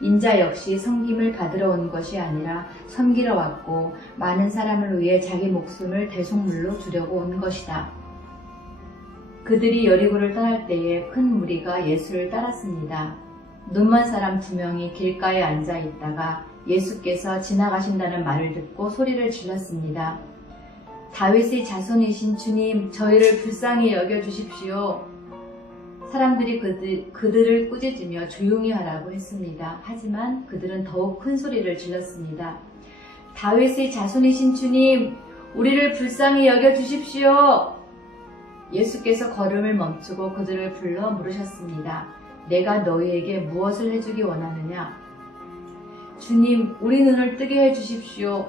인자 역시 섬김을 받으러 온 것이 아니라 섬기러 왔고 많은 사람을 위해 자기 목숨을 대속물로 주려고 온 것이다. 그들이 여리고를 떠날 때에 큰 무리가 예수를 따랐습니다. 눈먼 사람 2명이 길가에 앉아 있다가 예수께서 지나가신다는 말을 듣고 소리를 질렀습니다. 다윗의 자손이신 주님, 저희를 불쌍히 여겨주십시오. 사람들이 그들을 꾸짖으며 조용히 하라고 했습니다. 하지만 그들은 더욱 큰 소리를 질렀습니다. 다윗의 자손이신 주님, 우리를 불쌍히 여겨주십시오. 예수께서 걸음을 멈추고 그들을 불러 물으셨습니다. 내가 너희에게 무엇을 해주기 원하느냐? 주님, 우리 눈을 뜨게 해주십시오.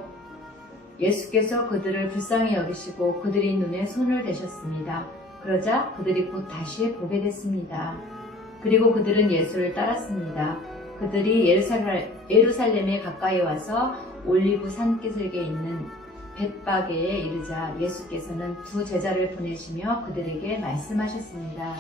예수께서 그들을 불쌍히 여기시고 그들의 눈에 손을 대셨습니다. 그러자 그들이 곧 다시 보게 됐습니다. 그리고 그들은 예수를 따랐습니다. 그들이 예루살렘에 가까이 와서 올리브 산기슭에 있는 벳바게에 이르자 예수께서는 두 제자를 보내시며 그들에게 말씀하셨습니다.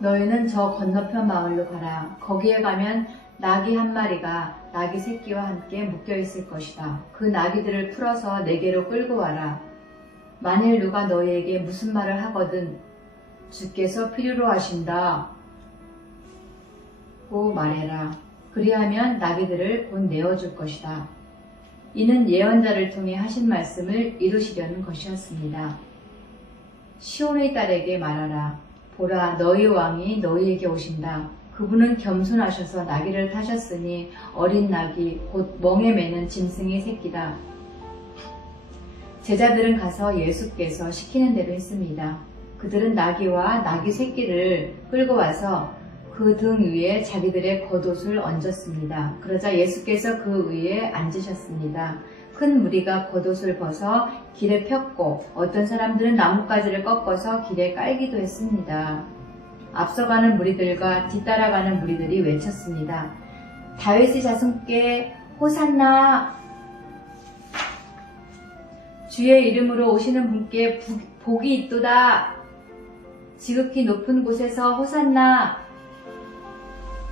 너희는 저 건너편 마을로 가라. 거기에 가면 나귀 한 마리가 나귀 새끼와 함께 묶여 있을 것이다. 그 나귀들을 풀어서 내게로 끌고 와라. 만일 누가 너희에게 무슨 말을 하거든 주께서 필요로 하신다 고 말해라. 그리하면 나귀들을 곧 내어줄 것이다. 이는 예언자를 통해 하신 말씀을 이루시려는 것이었습니다. 시온의 딸에게 말하라. 보라, 너희 왕이 너희에게 오신다. 그분은 겸손하셔서 나귀를 타셨으니 어린 나귀 곧 멍에 매는 짐승의 새끼다. 제자들은 가서 예수께서 시키는 대로 했습니다. 그들은 나귀와 나귀 새끼를 끌고 와서 그 등 위에 자기들의 겉옷을 얹었습니다. 그러자 예수께서 그 위에 앉으셨습니다. 큰 무리가 겉옷을 벗어 길에 폈고 어떤 사람들은 나뭇가지를 꺾어서 길에 깔기도 했습니다. 앞서가는 무리들과 뒤따라가는 무리들이 외쳤습니다. 다윗의 자손께 호산나! 주의 이름으로 오시는 분께 복이 있도다! 지극히 높은 곳에서 호산나!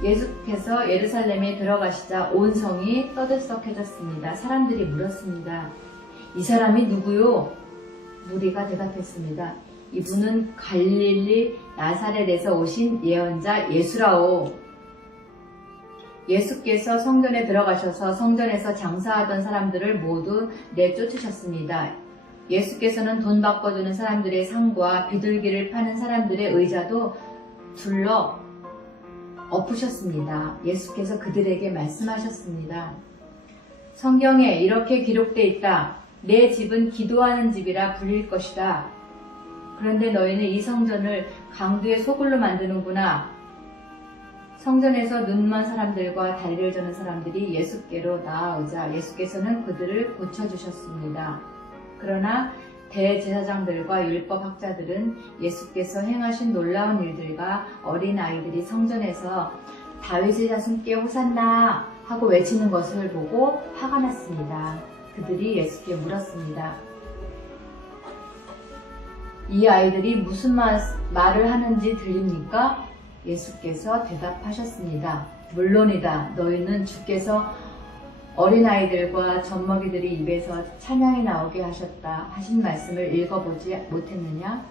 예수께서 예루살렘에 들어가시자 온 성이 떠들썩해졌습니다. 사람들이 물었습니다. 이 사람이 누구요? 무리가 대답했습니다. 이분은 갈릴리 나사렛에서 오신 예언자 예수라오. 예수께서 성전에 들어가셔서 성전에서 장사하던 사람들을 모두 내쫓으셨습니다. 예수께서는 돈 바꿔주는 사람들의 상과 비둘기를 파는 사람들의 의자도 둘러 엎으셨습니다. 예수께서 그들에게 말씀하셨습니다. 성경에 이렇게 기록되어 있다. 내 집은 기도하는 집이라 불릴 것이다. 그런데 너희는 이 성전을 강도의 소굴로 만드는구나. 성전에서 눈먼 사람들과 다리를 저는 사람들이 예수께로 나아오자 예수께서는 그들을 고쳐주셨습니다. 그러나 대제사장들과 율법학자들은 예수께서 행하신 놀라운 일들과 어린아이들이 성전에서 다윗의 자손께 호산나 하고 외치는 것을 보고 화가 났습니다. 그들이 예수께 물었습니다. 이 아이들이 무슨 말을 하는지 들립니까? 예수께서 대답하셨습니다. 물론이다. 너희는 주께서 어린아이들과 젖먹이들이 입에서 찬양이 나오게 하셨다 하신 말씀을 읽어보지 못했느냐?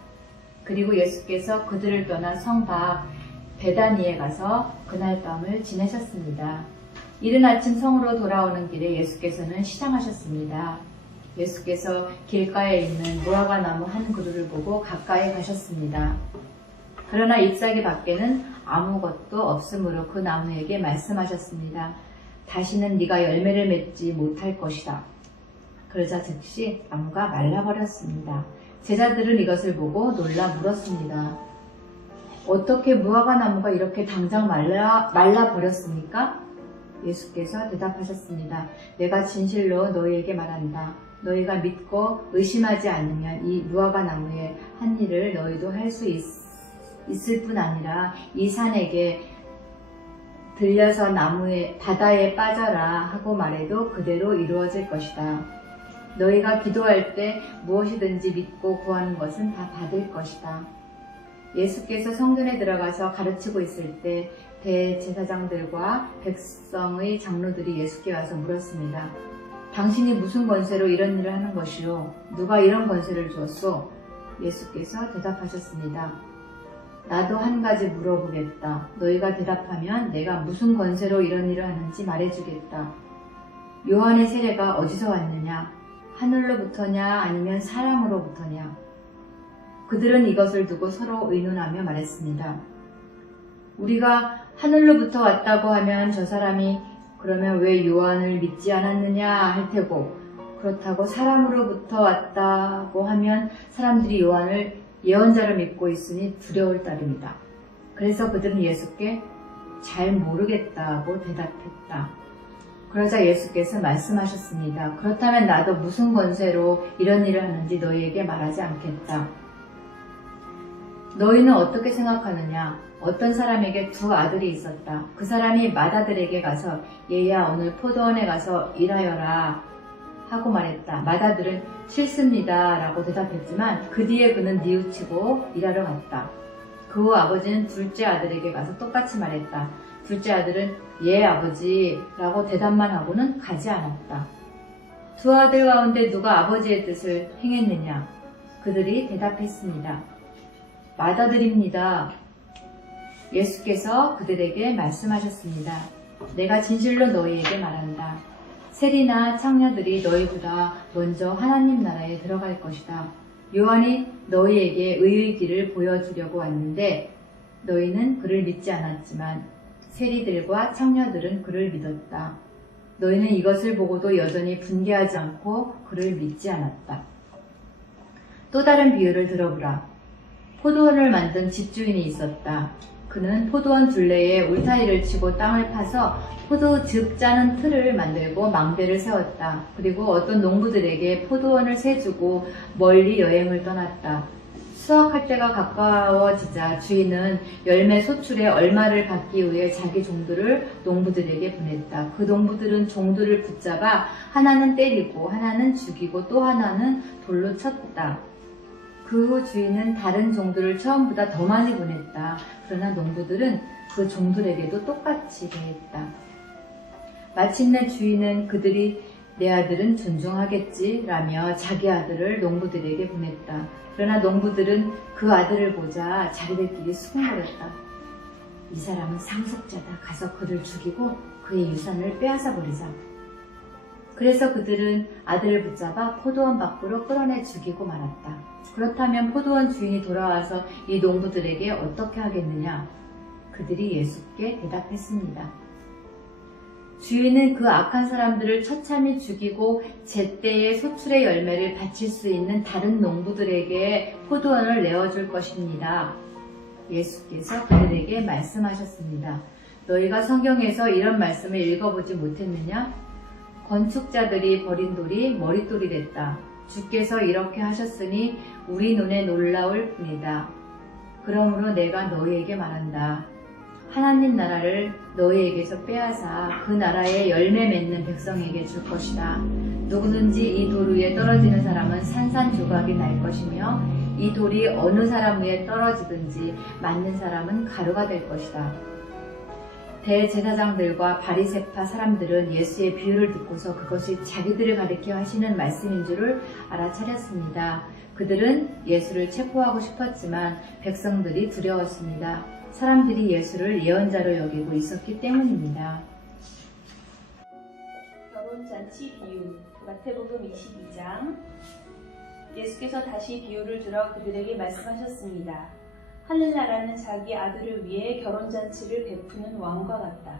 그리고 예수께서 그들을 떠나 성 밖 베다니에 가서 그날 밤을 지내셨습니다. 이른 아침 성으로 돌아오는 길에 예수께서는 시장하셨습니다. 예수께서 길가에 있는 무화과 나무 한 그루를 보고 가까이 가셨습니다. 그러나 잎사귀 밖에는 아무것도 없으므로 그 나무에게 말씀하셨습니다. 다시는 네가 열매를 맺지 못할 것이다. 그러자 즉시 나무가 말라버렸습니다. 제자들은 이것을 보고 놀라 물었습니다. 어떻게 무화과 나무가 이렇게 당장 말라버렸습니까? 예수께서 대답하셨습니다. 내가 진실로 너희에게 말한다. 너희가 믿고 의심하지 않으면 이 무화과 나무의 한 일을 너희도 할 수 있을 뿐 아니라 이 산에게 들려서 바다에 빠져라 하고 말해도 그대로 이루어질 것이다. 너희가 기도할 때 무엇이든지 믿고 구하는 것은 다 받을 것이다. 예수께서 성전에 들어가서 가르치고 있을 때 대제사장들과 백성의 장로들이 예수께 와서 물었습니다. 당신이 무슨 권세로 이런 일을 하는 것이요? 누가 이런 권세를 주었소? 예수께서 대답하셨습니다. 나도 한 가지 물어보겠다. 너희가 대답하면 내가 무슨 권세로 이런 일을 하는지 말해주겠다. 요한의 세례가 어디서 왔느냐? 하늘로부터냐 아니면 사람으로부터냐? 그들은 이것을 두고 서로 의논하며 말했습니다. 우리가 하늘로부터 왔다고 하면 저 사람이 그러면 왜 요한을 믿지 않았느냐 할 테고, 그렇다고 사람으로부터 왔다고 하면 사람들이 요한을 예언자로 믿고 있으니 두려울 따름이다. 그래서 그들은 예수께 잘 모르겠다고 대답했다. 그러자 예수께서 말씀하셨습니다. 그렇다면 나도 무슨 권세로 이런 일을 하는지 너희에게 말하지 않겠다. 너희는 어떻게 생각하느냐? 어떤 사람에게 두 아들이 있었다. 그 사람이 맏아들에게 가서 얘야 오늘 포도원에 가서 일하여라 하고 말했다. 맏아들은 싫습니다 라고 대답했지만 그 뒤에 그는 뉘우치고 일하러 갔다. 그 후 아버지는 둘째 아들에게 가서 똑같이 말했다. 둘째 아들은 예 아버지 라고 대답만 하고는 가지 않았다. 두 아들 가운데 누가 아버지의 뜻을 행했느냐? 그들이 대답했습니다. 맏아들입니다. 예수께서 그들에게 말씀하셨습니다. 내가 진실로 너희에게 말한다. 세리나 창녀들이 너희보다 먼저 하나님 나라에 들어갈 것이다. 요한이 너희에게 의의 길을 보여주려고 왔는데 너희는 그를 믿지 않았지만 세리들과 창녀들은 그를 믿었다. 너희는 이것을 보고도 여전히 분개하지 않고 그를 믿지 않았다. 또 다른 비유를 들어보라. 포도원을 만든 집주인이 있었다. 그는 포도원 둘레에 울타리를 치고 땅을 파서 포도즙 짜는 틀을 만들고 망대를 세웠다. 그리고 어떤 농부들에게 포도원을 세주고 멀리 여행을 떠났다. 수확할 때가 가까워지자 주인은 열매 소출에 얼마를 받기 위해 자기 종들을 농부들에게 보냈다. 그 농부들은 종들을 붙잡아 하나는 때리고 하나는 죽이고 또 하나는 돌로 쳤다. 그 후 주인은 다른 종들을 처음보다 더 많이 보냈다. 그러나 농부들은 그 종들에게도 똑같이 대했다. 마침내 주인은 그들이 내 아들은 존중하겠지 라며 자기 아들을 농부들에게 보냈다. 그러나 농부들은 그 아들을 보자 자기들끼리 수군거렸다. 이 사람은 상속자다. 가서 그를 죽이고 그의 유산을 빼앗아 버리자. 그래서 그들은 아들을 붙잡아 포도원 밖으로 끌어내 죽이고 말았다. 그렇다면 포도원 주인이 돌아와서 이 농부들에게 어떻게 하겠느냐? 그들이 예수께 대답했습니다. 주인은 그 악한 사람들을 처참히 죽이고 제때에 소출의 열매를 바칠 수 있는 다른 농부들에게 포도원을 내어줄 것입니다. 예수께서 그들에게 말씀하셨습니다. 너희가 성경에서 이런 말씀을 읽어보지 못했느냐? 건축자들이 버린 돌이 머릿돌이 됐다. 주께서 이렇게 하셨으니 우리 눈에 놀라울 뿐이다. 그러므로 내가 너희에게 말한다. 하나님 나라를 너희에게서 빼앗아 그 나라에 열매 맺는 백성에게 줄 것이다. 누구든지 이 돌 위에 떨어지는 사람은 산산조각이 날 것이며 이 돌이 어느 사람 위에 떨어지든지 맞는 사람은 가루가 될 것이다. 대제사장들과 바리새파 사람들은 예수의 비유를 듣고서 그것이 자기들을 가리켜 하시는 말씀인 줄을 알아차렸습니다. 그들은 예수를 체포하고 싶었지만 백성들이 두려웠습니다. 사람들이 예수를 예언자로 여기고 있었기 때문입니다. 결혼잔치 비유 마태복음 22장. 예수께서 다시 비유를 들어 그들에게 말씀하셨습니다. 하늘나라는 자기 아들을 위해 결혼잔치를 베푸는 왕과 같다.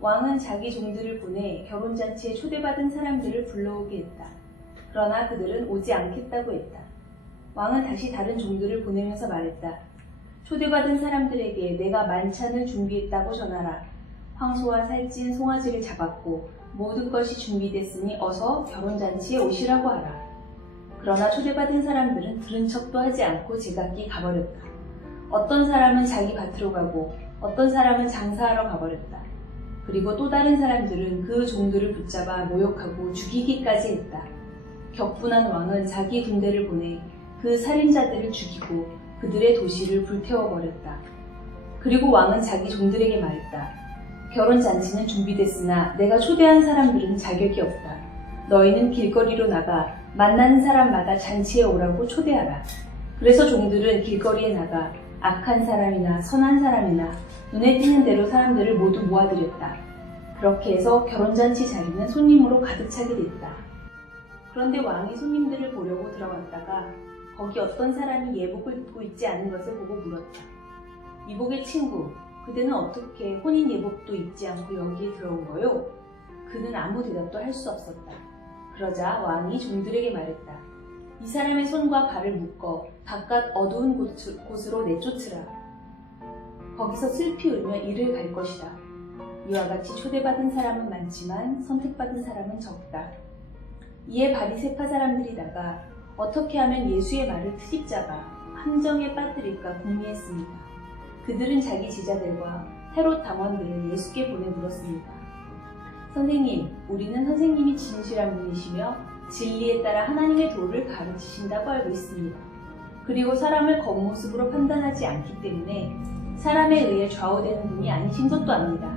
왕은 자기 종들을 보내 결혼잔치에 초대받은 사람들을 불러오게 했다. 그러나 그들은 오지 않겠다고 했다. 왕은 다시 다른 종들을 보내면서 말했다. 초대받은 사람들에게 내가 만찬을 준비했다고 전하라. 황소와 살찐 송아지를 잡았고 모든 것이 준비됐으니 어서 결혼잔치에 오시라고 하라. 그러나 초대받은 사람들은 들은 척도 하지 않고 제각기 가버렸다. 어떤 사람은 자기 밭으로 가고 어떤 사람은 장사하러 가버렸다. 그리고 또 다른 사람들은 그 종들을 붙잡아 모욕하고 죽이기까지 했다. 격분한 왕은 자기 군대를 보내 그 살인자들을 죽이고 그들의 도시를 불태워버렸다. 그리고 왕은 자기 종들에게 말했다. 결혼잔치는 준비됐으나 내가 초대한 사람들은 자격이 없다. 너희는 길거리로 나가 만나는 사람마다 잔치에 오라고 초대하라. 그래서 종들은 길거리에 나가 악한 사람이나 선한 사람이나 눈에 띄는 대로 사람들을 모두 모아들였다. 그렇게 해서 결혼잔치 자리는 손님으로 가득 차게 됐다. 그런데 왕이 손님들을 보려고 들어갔다가 거기 어떤 사람이 예복을 입고 있지 않은 것을 보고 물었다. 이복의 친구, 그대는 어떻게 혼인 예복도 입지 않고 여기에 들어온 거요? 그는 아무 대답도 할 수 없었다. 그러자 왕이 종들에게 말했다. 이 사람의 손과 발을 묶어 바깥 어두운 곳으로 내쫓으라. 거기서 슬피 울며 이를 갈 것이다. 이와 같이 초대받은 사람은 많지만 선택받은 사람은 적다. 이에 바리새파 사람들이 나가 어떻게 하면 예수의 말을 트집잡아 함정에 빠뜨릴까 궁리했습니다. 그들은 자기 제자들과 헤롯 당원들을 예수께 보내 물었습니다. 선생님, 우리는 선생님이 진실한 분이시며 진리에 따라 하나님의 도를 가르치신다고 알고 있습니다. 그리고 사람을 겉모습으로 판단하지 않기 때문에 사람에 의해 좌우되는 분이 아니신 것도 압니다.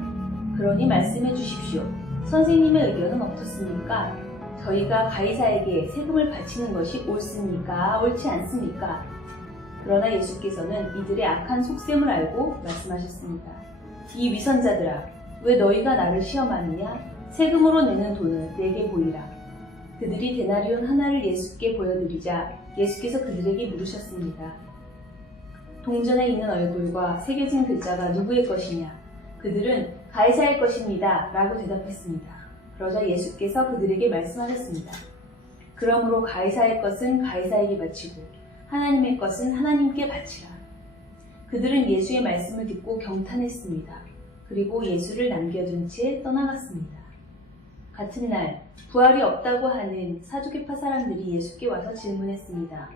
그러니 말씀해 주십시오. 선생님의 의견은 어떻습니까? 저희가 가이사에게 세금을 바치는 것이 옳습니까? 옳지 않습니까? 그러나 예수께서는 이들의 악한 속셈을 알고 말씀하셨습니다. 이 위선자들아, 왜 너희가 나를 시험하느냐? 세금으로 내는 돈을 내게 보이라. 그들이 데나리온 하나를 예수께 보여드리자 예수께서 그들에게 물으셨습니다. 동전에 있는 얼굴과 새겨진 글자가 누구의 것이냐? 그들은 가이사의 것입니다. 라고 대답했습니다. 그러자 예수께서 그들에게 말씀하셨습니다. 그러므로 가이사의 것은 가이사에게 바치고 하나님의 것은 하나님께 바치라. 그들은 예수의 말씀을 듣고 경탄했습니다. 그리고 예수를 남겨둔 채 떠나갔습니다. 같은 날 부활이 없다고 하는 사두개파 사람들이 예수께 와서 질문했습니다.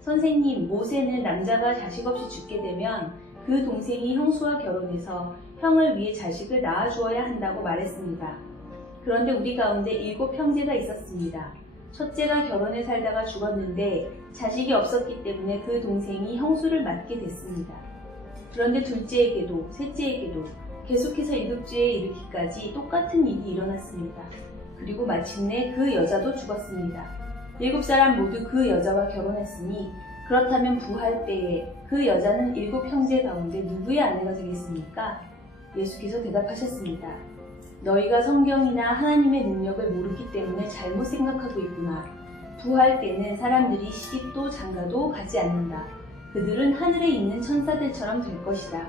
선생님, 모세는 남자가 자식 없이 죽게 되면 그 동생이 형수와 결혼해서 형을 위해 자식을 낳아주어야 한다고 말했습니다. 그런데 우리 가운데 7 형제가 있었습니다. 첫째가 결혼해 살다가 죽었는데 자식이 없었기 때문에 그 동생이 형수를 맡게 됐습니다. 그런데 둘째에게도 셋째에게도 계속해서 이급주에 이르기까지 똑같은 일이 일어났습니다. 그리고 마침내 그 여자도 죽었습니다. 7사람 모두 그 여자와 결혼했으니 그렇다면 부활 때에 그 여자는 7 형제 가운데 누구의 아내가 되겠습니까? 예수께서 대답하셨습니다. 너희가 성경이나 하나님의 능력을 모르기 때문에 잘못 생각하고 있구나. 부활 때는 사람들이 시집도 장가도 가지 않는다. 그들은 하늘에 있는 천사들처럼 될 것이다.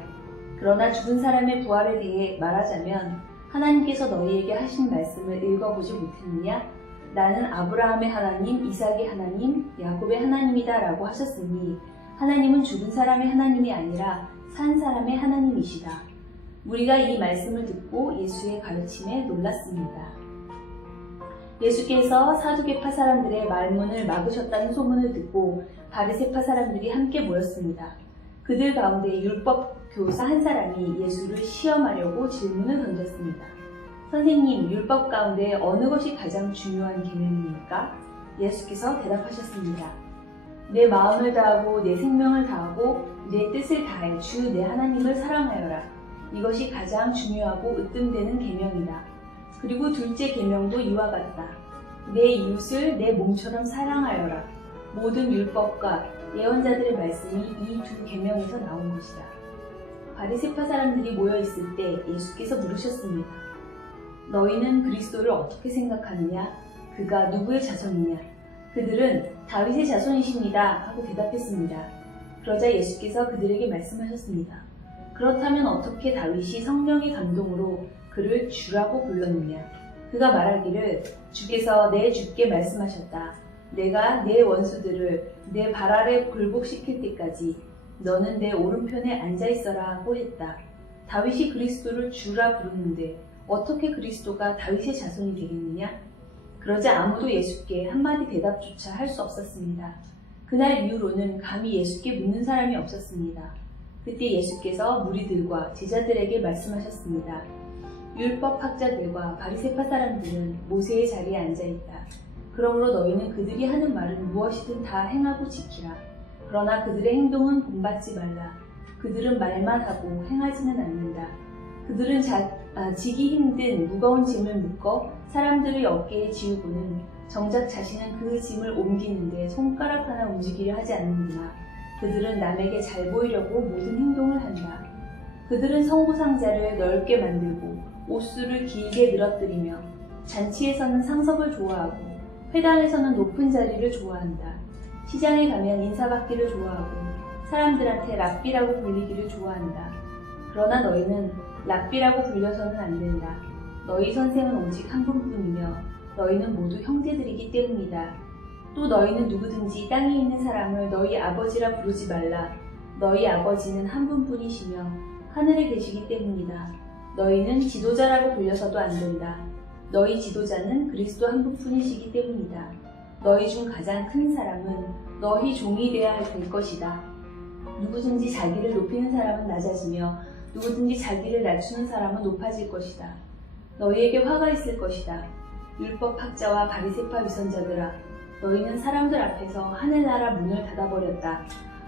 그러나 죽은 사람의 부활에 대해 말하자면 하나님께서 너희에게 하신 말씀을 읽어보지 못했느냐? 나는 아브라함의 하나님, 이삭의 하나님, 야곱의 하나님이다 라고 하셨으니 하나님은 죽은 사람의 하나님이 아니라 산 사람의 하나님이시다. 우리가 이 말씀을 듣고 예수의 가르침에 놀랐습니다. 예수께서 사두개파 사람들의 말문을 막으셨다는 소문을 듣고 바리새파 사람들이 함께 모였습니다. 그들 가운데 율법 교사 한 사람이 예수를 시험하려고 질문을 던졌습니다. 선생님, 율법 가운데 어느 것이 가장 중요한 계명입니까? 예수께서 대답하셨습니다. 내 마음을 다하고 내 생명을 다하고 내 뜻을 다해 주 내 하나님을 사랑하여라. 이것이 가장 중요하고 으뜸되는 계명이다. 그리고 둘째 계명도 이와 같다. 내 이웃을 내 몸처럼 사랑하여라. 모든 율법과 예언자들의 말씀이 이 2 계명에서 나온 것이다. 바리새파 사람들이 모여 있을 때 예수께서 물으셨습니다. 너희는 그리스도를 어떻게 생각하느냐? 그가 누구의 자손이냐? 그들은 다윗의 자손이십니다. 하고 대답했습니다. 그러자 예수께서 그들에게 말씀하셨습니다. 그렇다면 어떻게 다윗이 성령의 감동으로 그를 주라고 불렀느냐? 그가 말하기를 주께서 내 주께 말씀하셨다. 내가 내 원수들을 내 발 아래 굴복시킬 때까지 너는 내 오른편에 앉아있어라 하고 했다. 다윗이 그리스도를 주라 부르는데 어떻게 그리스도가 다윗의 자손이 되겠느냐? 그러자 아무도 예수께 한마디 대답조차 할 수 없었습니다. 그날 이후로는 감히 예수께 묻는 사람이 없었습니다. 그때 예수께서 무리들과 제자들에게 말씀하셨습니다. 율법학자들과 바리새파 사람들은 모세의 자리에 앉아있다. 그러므로 너희는 그들이 하는 말은 무엇이든 다 행하고 지키라. 그러나 그들의 행동은 본받지 말라. 그들은 말만 하고 행하지는 않는다. 그들은 지기 힘든 무거운 짐을 묶어 사람들의 어깨에 지우고는 정작 자신은 그 짐을 옮기는데 손가락 하나 움직이려 하지 않는구나. 그들은 남에게 잘 보이려고 모든 행동을 한다. 그들은 성부상자를 넓게 만들고 옷수를 길게 늘어뜨리며 잔치에서는 상석을 좋아하고 회당에서는 높은 자리를 좋아한다. 시장에 가면 인사받기를 좋아하고 사람들한테 랍비라고 불리기를 좋아한다. 그러나 너희는 랍비라고 불려서는 안 된다. 너희 선생은 오직 한 분뿐이며 너희는 모두 형제들이기 때문이다. 또 너희는 누구든지 땅에 있는 사람을 너희 아버지라 부르지 말라. 너희 아버지는 한 분뿐이시며 하늘에 계시기 때문이다. 너희는 지도자라고 불려서도 안 된다. 너희 지도자는 그리스도 한 분뿐이시기 때문이다. 너희 중 가장 큰 사람은 너희 종이 되어야 될 것이다. 누구든지 자기를 높이는 사람은 낮아지며 누구든지 자기를 낮추는 사람은 높아질 것이다. 너희에게 화가 있을 것이다. 율법학자와 바리새파 위선자들아, 너희는 사람들 앞에서 하늘나라 문을 닫아버렸다.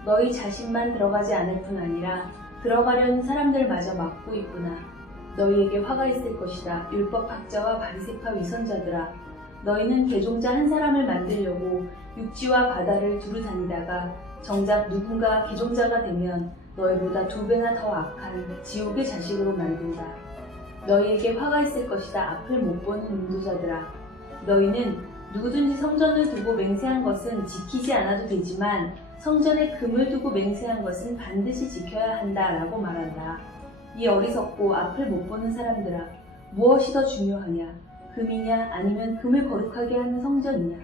너희 자신만 들어가지 않을 뿐 아니라 들어가려는 사람들마저 막고 있구나. 너희에게 화가 있을 것이다. 율법학자와 바리새파 위선자들아, 너희는 개종자 한 사람을 만들려고 육지와 바다를 두루 다니다가 정작 누군가 개종자가 되면 너희보다 2배나 더 악한 지옥의 자식으로 만든다. 너희에게 화가 있을 것이다. 앞을 못 보는 인도자들아, 너희는 누구든지 성전을 두고 맹세한 것은 지키지 않아도 되지만 성전에 금을 두고 맹세한 것은 반드시 지켜야 한다 라고 말한다. 이 어리석고 앞을 못 보는 사람들아, 무엇이 더 중요하냐? 금이냐 아니면 금을 거룩하게 하는 성전이냐?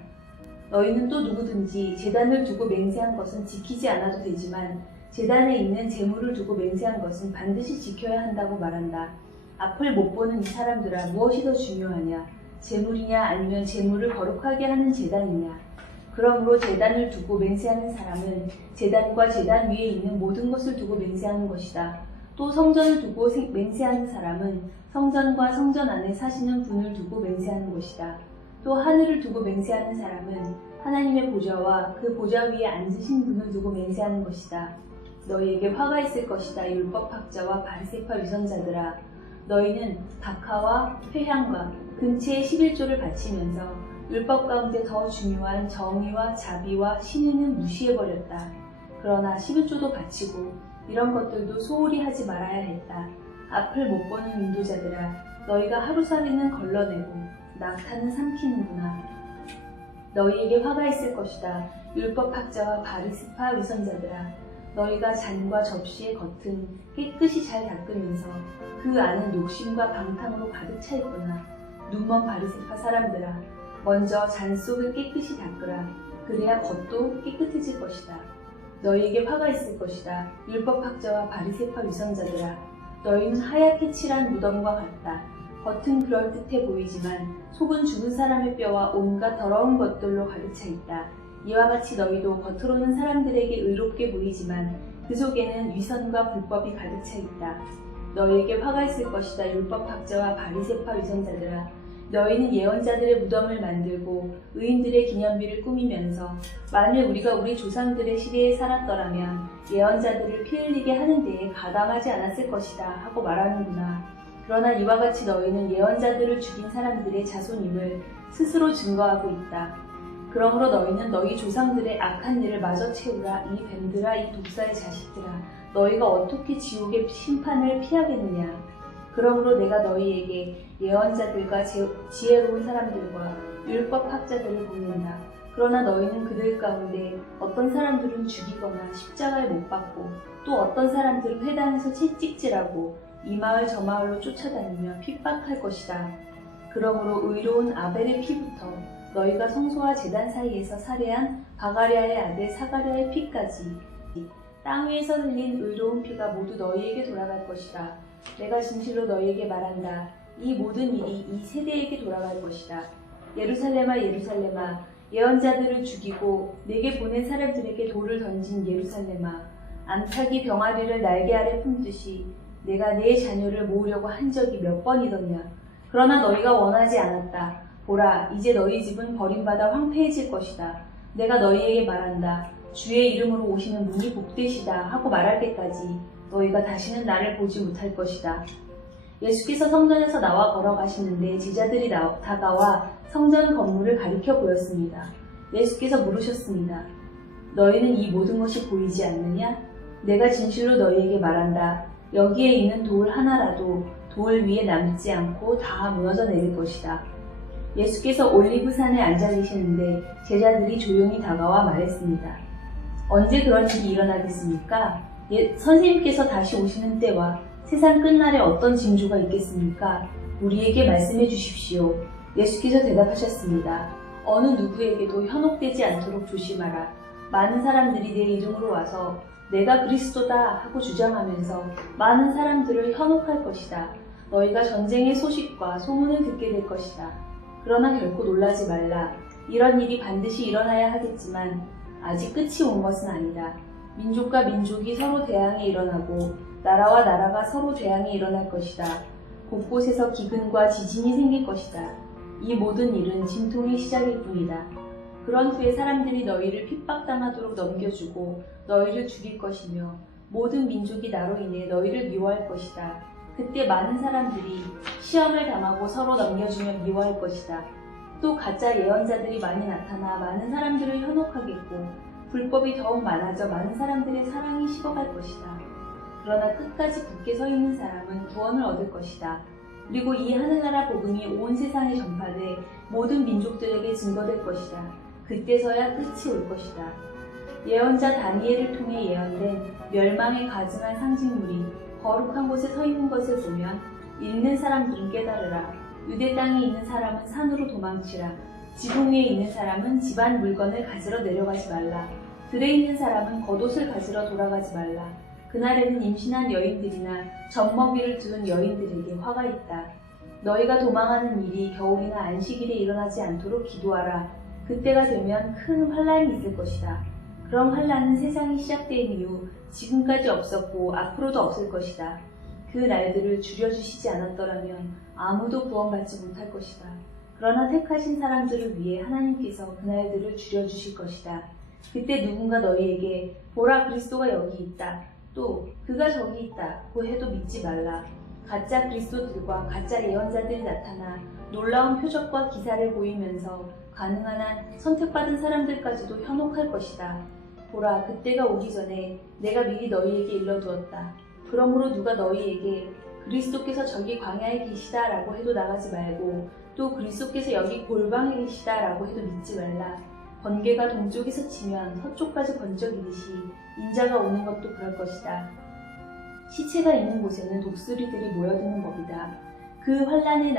너희는 또 누구든지 제단을 두고 맹세한 것은 지키지 않아도 되지만 제단에 있는 제물을 두고 맹세한 것은 반드시 지켜야 한다고 말한다. 앞을 못 보는 이 사람들아, 무엇이 더 중요하냐? 제물이냐 아니면 제물을 거룩하게 하는 제단이냐? 그러므로 제단을 두고 맹세하는 사람은 제단과 제단 위에 있는 모든 것을 두고 맹세하는 것이다. 또 성전을 두고 맹세하는 사람은 성전과 성전 안에 사시는 분을 두고 맹세하는 것이다. 또 하늘을 두고 맹세하는 사람은 하나님의 보좌와 그 보좌 위에 앉으신 분을 두고 맹세하는 것이다. 너희에게 화가 있을 것이다. 율법학자와 바리새파 위선자들아, 너희는 박하와 회향과 금채의 11조를 바치면서 율법 가운데 더 중요한 정의와 자비와 신의는 무시해버렸다. 그러나 11조도 바치고 이런 것들도 소홀히 하지 말아야 했다. 앞을 못 보는 인도자들아, 너희가 하루살이는 걸러내고 낙타는 삼키는구나. 너희에게 화가 있을 것이다. 율법학자와 바리새파 위선자들아, 너희가 잔과 접시의 겉은 깨끗이 잘 닦으면서 그 안은 욕심과 방탕으로 가득 차 있구나. 눈먼 바리새파 사람들아, 먼저 잔 속을 깨끗이 닦으라. 그래야 겉도 깨끗해질 것이다. 너희에게 화가 있을 것이다. 율법학자와 바리새파 위선자들아, 너희는 하얗게 칠한 무덤과 같다. 겉은 그럴듯해 보이지만 속은 죽은 사람의 뼈와 온갖 더러운 것들로 가득 차 있다. 이와 같이 너희도 겉으로는 사람들에게 의롭게 보이지만 그 속에는 위선과 불법이 가득 차 있다. 너희에게 화가 있을 것이다. 율법학자와 바리새파 위선자들아, 너희는 예언자들의 무덤을 만들고 의인들의 기념비를 꾸미면서 만일 우리가 우리 조상들의 시대에 살았더라면 예언자들을 피 흘리게 하는 데에 가담하지 않았을 것이다 하고 말하는구나. 그러나 이와 같이 너희는 예언자들을 죽인 사람들의 자손임을 스스로 증거하고 있다. 그러므로 너희는 너희 조상들의 악한 일을 마저 채우라. 이 뱀들아, 이 독사의 자식들아, 너희가 어떻게 지옥의 심판을 피하겠느냐. 그러므로 내가 너희에게 예언자들과 지혜로운 사람들과 율법학자들을 보낸다. 그러나 너희는 그들 가운데 어떤 사람들은 죽이거나 십자가에 못 박고 또 어떤 사람들은 회당에서 채찍질하고 이 마을 저 마을로 쫓아다니며 핍박할 것이다. 그러므로 의로운 아벨의 피부터 너희가 성소와 제단 사이에서 살해한 바가랴의 아들 사가랴의 피까지 땅 위에서 흘린 의로운 피가 모두 너희에게 돌아갈 것이다. 내가 진실로 너희에게 말한다. 이 모든 일이 이 세대에게 돌아갈 것이다. 예루살렘아, 예루살렘아, 예언자들을 죽이고 내게 보낸 사람들에게 돌을 던진 예루살렘아, 암탉이 병아리를 날개 아래 품듯이 내가 내 자녀를 모으려고 한 적이 몇 번이더냐. 그러나 너희가 원하지 않았다. 보라, 이제 너희 집은 버림받아 황폐해질 것이다. 내가 너희에게 말한다. 주의 이름으로 오시는 분이 복되시다 하고 말할 때까지 너희가 다시는 나를 보지 못할 것이다. 예수께서 성전에서 나와 걸어가시는데 제자들이 다가와 성전 건물을 가리켜 보였습니다. 예수께서 물으셨습니다. 너희는 이 모든 것이 보이지 않느냐? 내가 진실로 너희에게 말한다. 여기에 있는 돌 하나라도 돌 위에 남지 않고 다 무너져 내릴 것이다. 예수께서 올리브산에 앉아 계시는데 제자들이 조용히 다가와 말했습니다. 언제 그런 일이 일어나겠습니까? 선생님께서 다시 오시는 때와 세상 끝날에 어떤 징조가 있겠습니까? 우리에게 말씀해 주십시오. 예수께서 대답하셨습니다. 어느 누구에게도 현혹되지 않도록 조심하라. 많은 사람들이 내 이름으로 와서 내가 그리스도다 하고 주장하면서 많은 사람들을 현혹할 것이다. 너희가 전쟁의 소식과 소문을 듣게 될 것이다. 그러나 결코 놀라지 말라. 이런 일이 반드시 일어나야 하겠지만 아직 끝이 온 것은 아니다. 민족과 민족이 서로 대항이 일어나고 나라와 나라가 서로 대항이 일어날 것이다. 곳곳에서 기근과 지진이 생길 것이다. 이 모든 일은 진통의 시작일 뿐이다. 그런 후에 사람들이 너희를 핍박당하도록 넘겨주고 너희를 죽일 것이며 모든 민족이 나로 인해 너희를 미워할 것이다. 그때 많은 사람들이 시험을 당하고 서로 넘겨주며 미워할 것이다. 또 가짜 예언자들이 많이 나타나 많은 사람들을 현혹하겠고 불법이 더욱 많아져 많은 사람들의 사랑이 식어갈 것이다. 그러나 끝까지 굳게 서 있는 사람은 구원을 얻을 것이다. 그리고 이 하늘나라 복음이 온 세상에 전파돼 모든 민족들에게 증거될 것이다. 그때서야 끝이 올 것이다. 예언자 다니엘을 통해 예언된 멸망에 가증한 상징물이 거룩한 곳에 서 있는 것을 보면 읽는 사람들은 깨달으라. 유대 땅에 있는 사람은 산으로 도망치라. 지붕 위에 있는 사람은 집안 물건을 가지러 내려가지 말라. 들에 있는 사람은 겉옷을 가지러 돌아가지 말라. 그날에는 임신한 여인들이나 젖먹이를 두은 여인들에게 화가 있다. 너희가 도망하는 일이 겨울이나 안식일에 일어나지 않도록 기도하라. 그때가 되면 큰 환란이 있을 것이다. 그런 환란은 세상이 시작된 이후 지금까지 없었고 앞으로도 없을 것이다. 그 날들을 줄여주시지 않았더라면 아무도 구원받지 못할 것이다. 그러나 택하신 사람들을 위해 하나님께서 그 날들을 줄여주실 것이다. 그때 누군가 너희에게 보라 그리스도가 여기 있다. 또 그가 저기 있다고 해도 믿지 말라. 가짜 그리스도들과 가짜 예언자들이 나타나 놀라운 표적과 기사를 보이면서 가능한 한 선택받은 사람들까지도 현혹할 것이다. 보라 그때가 오기 전에 내가 미리 너희에게 일러두었다. 그러므로 누가 너희에게 그리스도께서 저기 광야에 계시다라고 해도 나가지 말고 또 그리스도께서 여기 골방에 계시다라고 해도 믿지 말라. 번개가 동쪽에서 치면 서쪽까지 번쩍이듯이 인자가 오는 것도 그럴 것이다. 시체가 있는 곳에는 독수리들이 모여드는 법이다. 그 환란의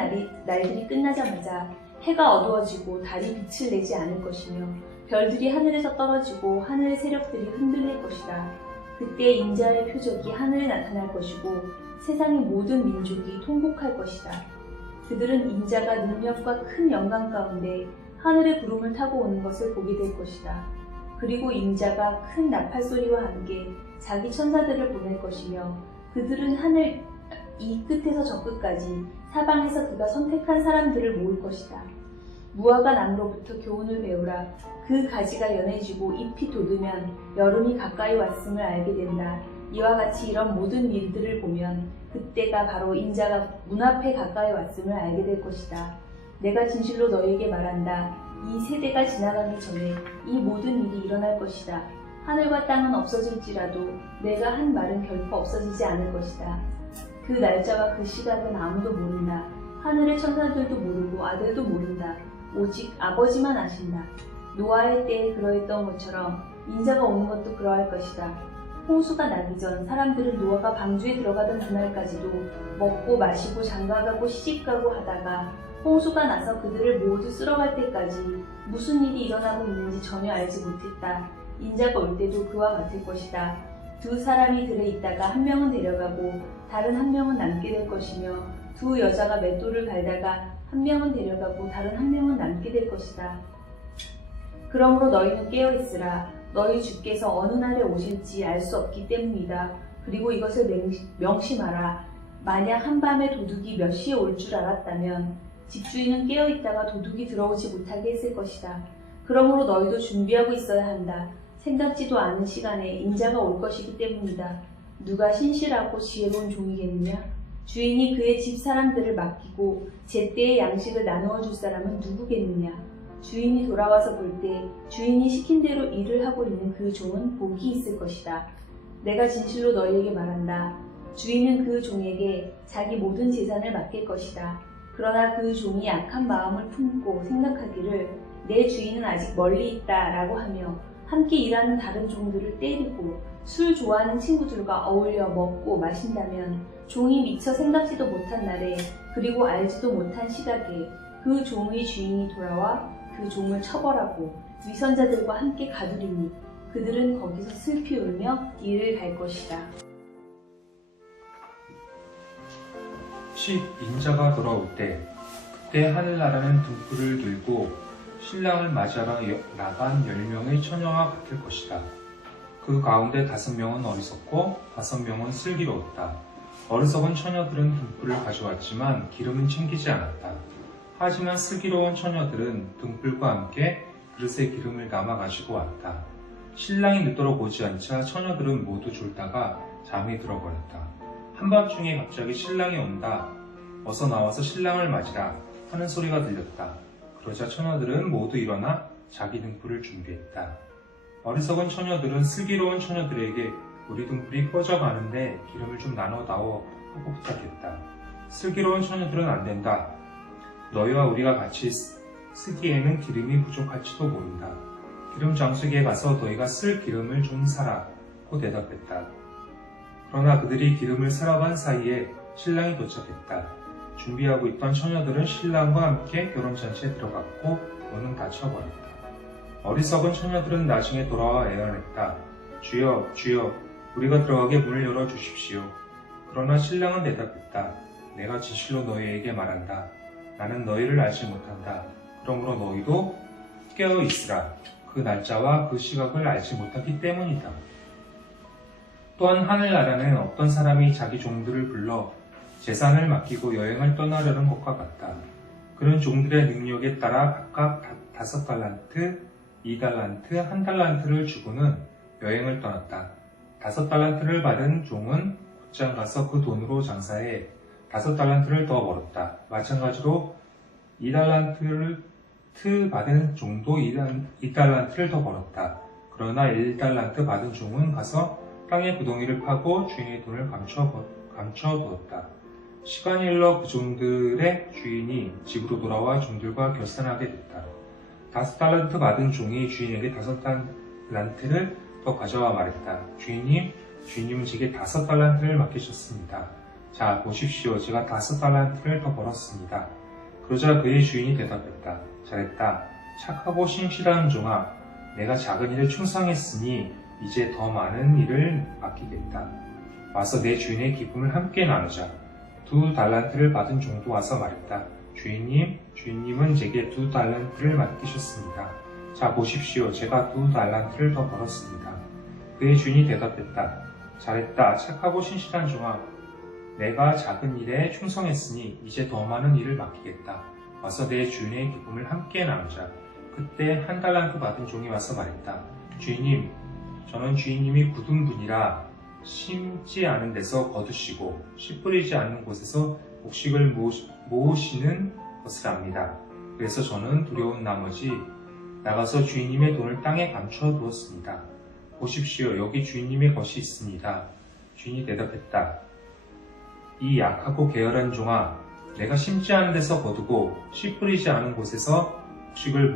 날들이 끝나자마자 해가 어두워지고 달이 빛을 내지 않을 것이며 별들이 하늘에서 떨어지고 하늘의 세력들이 흔들릴 것이다. 그때 인자의 표적이 하늘에 나타날 것이고 세상의 모든 민족이 통곡할 것이다. 그들은 인자가 능력과 큰 영광 가운데 하늘의 구름을 타고 오는 것을 보게 될 것이다. 그리고 인자가 큰 나팔 소리와 함께 자기 천사들을 보낼 것이며 그들은 하늘 이 끝에서 저 끝까지 사방에서 그가 선택한 사람들을 모을 것이다. 무화과 나무로부터 교훈을 배우라. 그 가지가 연해지고 잎이 돋으면 여름이 가까이 왔음을 알게 된다. 이와 같이 이런 모든 일들을 보면 그때가 바로 인자가 문 앞에 가까이 왔음을 알게 될 것이다. 내가 진실로 너희에게 말한다. 이 세대가 지나가기 전에 이 모든 일이 일어날 것이다. 하늘과 땅은 없어질지라도 내가 한 말은 결코 없어지지 않을 것이다. 그 날짜와 그 시각은 아무도 모른다. 하늘의 천사들도 모르고 아들도 모른다. 오직 아버지만 아신다. 노아의 때에 그러했던 것처럼 인자가 오는 것도 그러할 것이다. 홍수가 나기 전 사람들은 노아가 방주에 들어가던 그날까지도 먹고 마시고 장가가고 시집가고 하다가 홍수가 나서 그들을 모두 쓸어갈 때까지 무슨 일이 일어나고 있는지 전혀 알지 못했다. 인자가 올 때도 그와 같을 것이다. 두 사람이 들에 있다가 한 명은 데려가고 다른 한 명은 남게 될 것이며 두 여자가 맷돌을 갈다가 한 명은 데려가고 다른 한 명은 남게 될 것이다. 그러므로 너희는 깨어있으라. 너희 주께서 어느 날에 오실지 알 수 없기 때문이다. 그리고 이것을 명심하라. 만약 한밤에 도둑이 몇 시에 올 줄 알았다면 집주인은 깨어있다가 도둑이 들어오지 못하게 했을 것이다. 그러므로 너희도 준비하고 있어야 한다. 생각지도 않은 시간에 인자가 올 것이기 때문이다. 누가 신실하고 지혜로운 종이겠느냐? 주인이 그의 집 사람들을 맡기고 제때의 양식을 나누어 줄 사람은 누구겠느냐? 주인이 돌아와서 볼 때 주인이 시킨 대로 일을 하고 있는 그 종은 복이 있을 것이다. 내가 진실로 너희에게 말한다. 주인은 그 종에게 자기 모든 재산을 맡길 것이다. 그러나 그 종이 악한 마음을 품고 생각하기를 내 주인은 아직 멀리 있다 라고 하며 함께 일하는 다른 종들을 때리고 술 좋아하는 친구들과 어울려 먹고 마신다면 종이 미처 생각지도 못한 날에 그리고 알지도 못한 시각에 그 종의 주인이 돌아와 그 종을 처벌하고 위선자들과 함께 가두리니 그들은 거기서 슬피 울며 이를 갈 것이다. 인자가 돌아올 때 그때 하늘나라는 등불을 들고 신랑을 맞이하러 나간 10명의 처녀와 같을 것이다. 그 가운데 5명은 어리석고 5명은 슬기로웠다. 어리석은 처녀들은 등불을 가져왔지만 기름은 챙기지 않았다. 하지만 슬기로운 처녀들은 등불과 함께 그릇에 기름을 담아 가지고 왔다. 신랑이 늦도록 오지 않자 처녀들은 모두 졸다가 잠이 들어버렸다. 한밤중에 갑자기 신랑이 온다. 어서 나와서 신랑을 맞이라 하는 소리가 들렸다. 그러자 처녀들은 모두 일어나 자기 등불을 준비했다. 어리석은 처녀들은 슬기로운 처녀들에게 우리 등불이 꺼져가는데 기름을 좀 나눠다오 하고 부탁했다. 슬기로운 처녀들은 안 된다. 너희와 우리가 같이 쓰기에는 기름이 부족할지도 모른다. 기름 장수기에 가서 너희가 쓸 기름을 좀 사라 고 대답했다. 그러나 그들이 기름을 사러 간 사이에 신랑이 도착했다. 준비하고 있던 처녀들은 신랑과 함께 결혼잔치에 들어갔고 문은 닫혀버렸다. 어리석은 처녀들은 나중에 돌아와 애원했다. 주여, 주여, 우리가 들어가게 문을 열어주십시오. 그러나 신랑은 대답했다. 내가 진실로 너희에게 말한다. 나는 너희를 알지 못한다. 그러므로 너희도 깨어 있으라. 그 날짜와 그 시각을 알지 못하기 때문이다. 또한 하늘나라는 어떤 사람이 자기 종들을 불러 재산을 맡기고 여행을 떠나려는 것과 같다. 그는 종들의 능력에 따라 각각 5달란트, 2달란트, 1달란트를 주고는 여행을 떠났다. 5달란트를 받은 종은 곧장 가서 그 돈으로 장사해 5달란트를 더 벌었다. 마찬가지로 2달란트를 받은 종도 2달란트를 더 벌었다. 그러나 1달란트 받은 종은 가서 땅의 구덩이를 파고 주인의 돈을 감춰두었다. 시간이 흘러 그 종들의 주인이 집으로 돌아와 종들과 결산하게 됐다. 5달란트 받은 종이 주인에게 5달란트를 더 가져와 말했다. 주인님은 제게 5달란트를 맡기셨습니다. 자, 보십시오. 제가 5달란트를 더 벌었습니다. 그러자 그의 주인이 대답했다. 잘했다. 착하고 신실한 종아, 내가 작은 일에 충성했으니 이제 더 많은 일을 맡기겠다. 와서 내 주인의 기쁨을 함께 나누자. 2달란트를 받은 종도 와서 말했다. 주인님은 제게 2달란트를 맡기셨습니다. 자, 보십시오. 제가 2달란트를 더 벌었습니다. 그의 주인이 대답했다. 잘했다. 착하고 신실한 종아, 내가 작은 일에 충성했으니 이제 더 많은 일을 맡기겠다. 와서 내 주인의 기쁨을 함께 나누자. 그때 1달란트 받은 종이 와서 말했다. 주인님, 저는 주인님이 굳은 분이라 심지 않은 데서 거두시고 씨 뿌리지 않는 곳에서 곡식을 모으시는 것을 압니다. 그래서 저는 두려운 나머지 나가서 주인님의 돈을 땅에 감춰두었습니다. 보십시오. 여기 주인님의 것이 있습니다. 주인이 대답했다. 이 약하고 게으른 종아, 내가 심지 않은 데서 거두고 씨 뿌리지 않은 곳에서 곡식을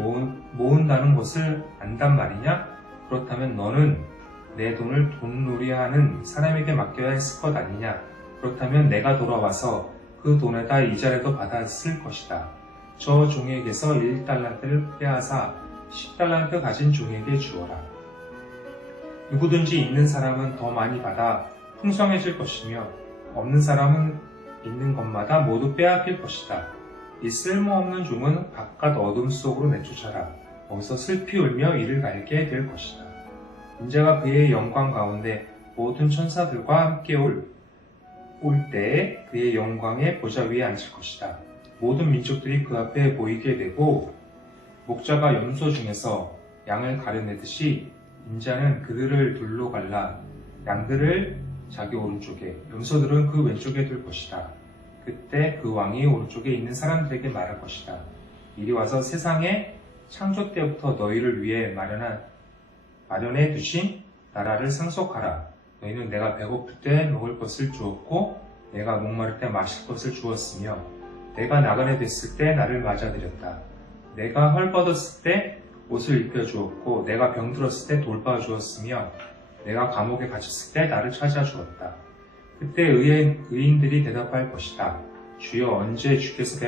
모은다는 것을 안단 말이냐? 그렇다면 너는 내 돈을 돈놀이하는 사람에게 맡겨야 했을 것 아니냐? 그렇다면 내가 돌아와서 그 돈에다 이자라도 받았을 것이다. 저 종에게서 1달란트를 빼앗아 10달란트 가진 종에게 주어라. 누구든지 있는 사람은 더 많이 받아 풍성해질 것이며 없는 사람은 있는 것마다 모두 빼앗길 것이다. 이 쓸모없는 종은 바깥 어둠 속으로 내쫓아라. 거기서 슬피 울며 이를 갈게 될 것이다. 인자가 그의 영광 가운데 모든 천사들과 함께 올 때에 그의 영광의 보좌 위에 앉을 것이다. 모든 민족들이 그 앞에 보이게 되고 목자가 염소 중에서 양을 가려내듯이 인자는 그들을 둘러 갈라 양들을 자기 오른쪽에 염소들은 그 왼쪽에 둘 것이다. 그때 그 왕이 오른쪽에 있는 사람들에게 말할 것이다. 이리 와서 세상의 창조 때부터 너희를 위해 마련해 두신 나라를 상속하라. 너희는 내가 배고플 때 먹을 것을 주었고 내가 목마를 때 마실 것을 주었으며 내가 나그네 됐을 때 나를 맞아들였다. 내가 헐벗었을 때 옷을 입혀주었고 내가 병들었을 때 돌봐주었으며 내가 감옥에 갇혔을 때 나를 찾아주었다. 그때 의인들이 대답할 것이다. 주여, 언제 주께서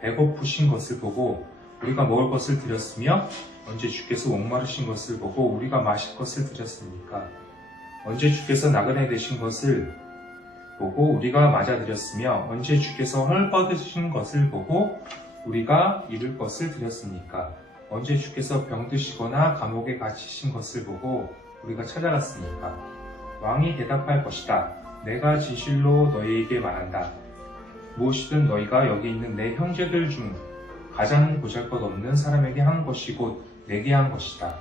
배고프신 것을 보고 우리가 먹을 것을 드렸으며 언제 주께서 목마르신 것을 보고 우리가 마실 것을 드렸습니까? 언제 주께서 나그네 되신 것을 보고 우리가 맞아드렸으며 언제 주께서 헐벗으신 것을 보고 우리가 입을 것을 드렸습니까? 언제 주께서 병드시거나 감옥에 갇히신 것을 보고 우리가 찾아갔습니까? 왕이 대답할 것이다. 내가 진실로 너희에게 말한다. 무엇이든 너희가 여기 있는 내 형제들 중 가장 보잘것없는 사람에게 한 것이 곧 내게 한 것이다.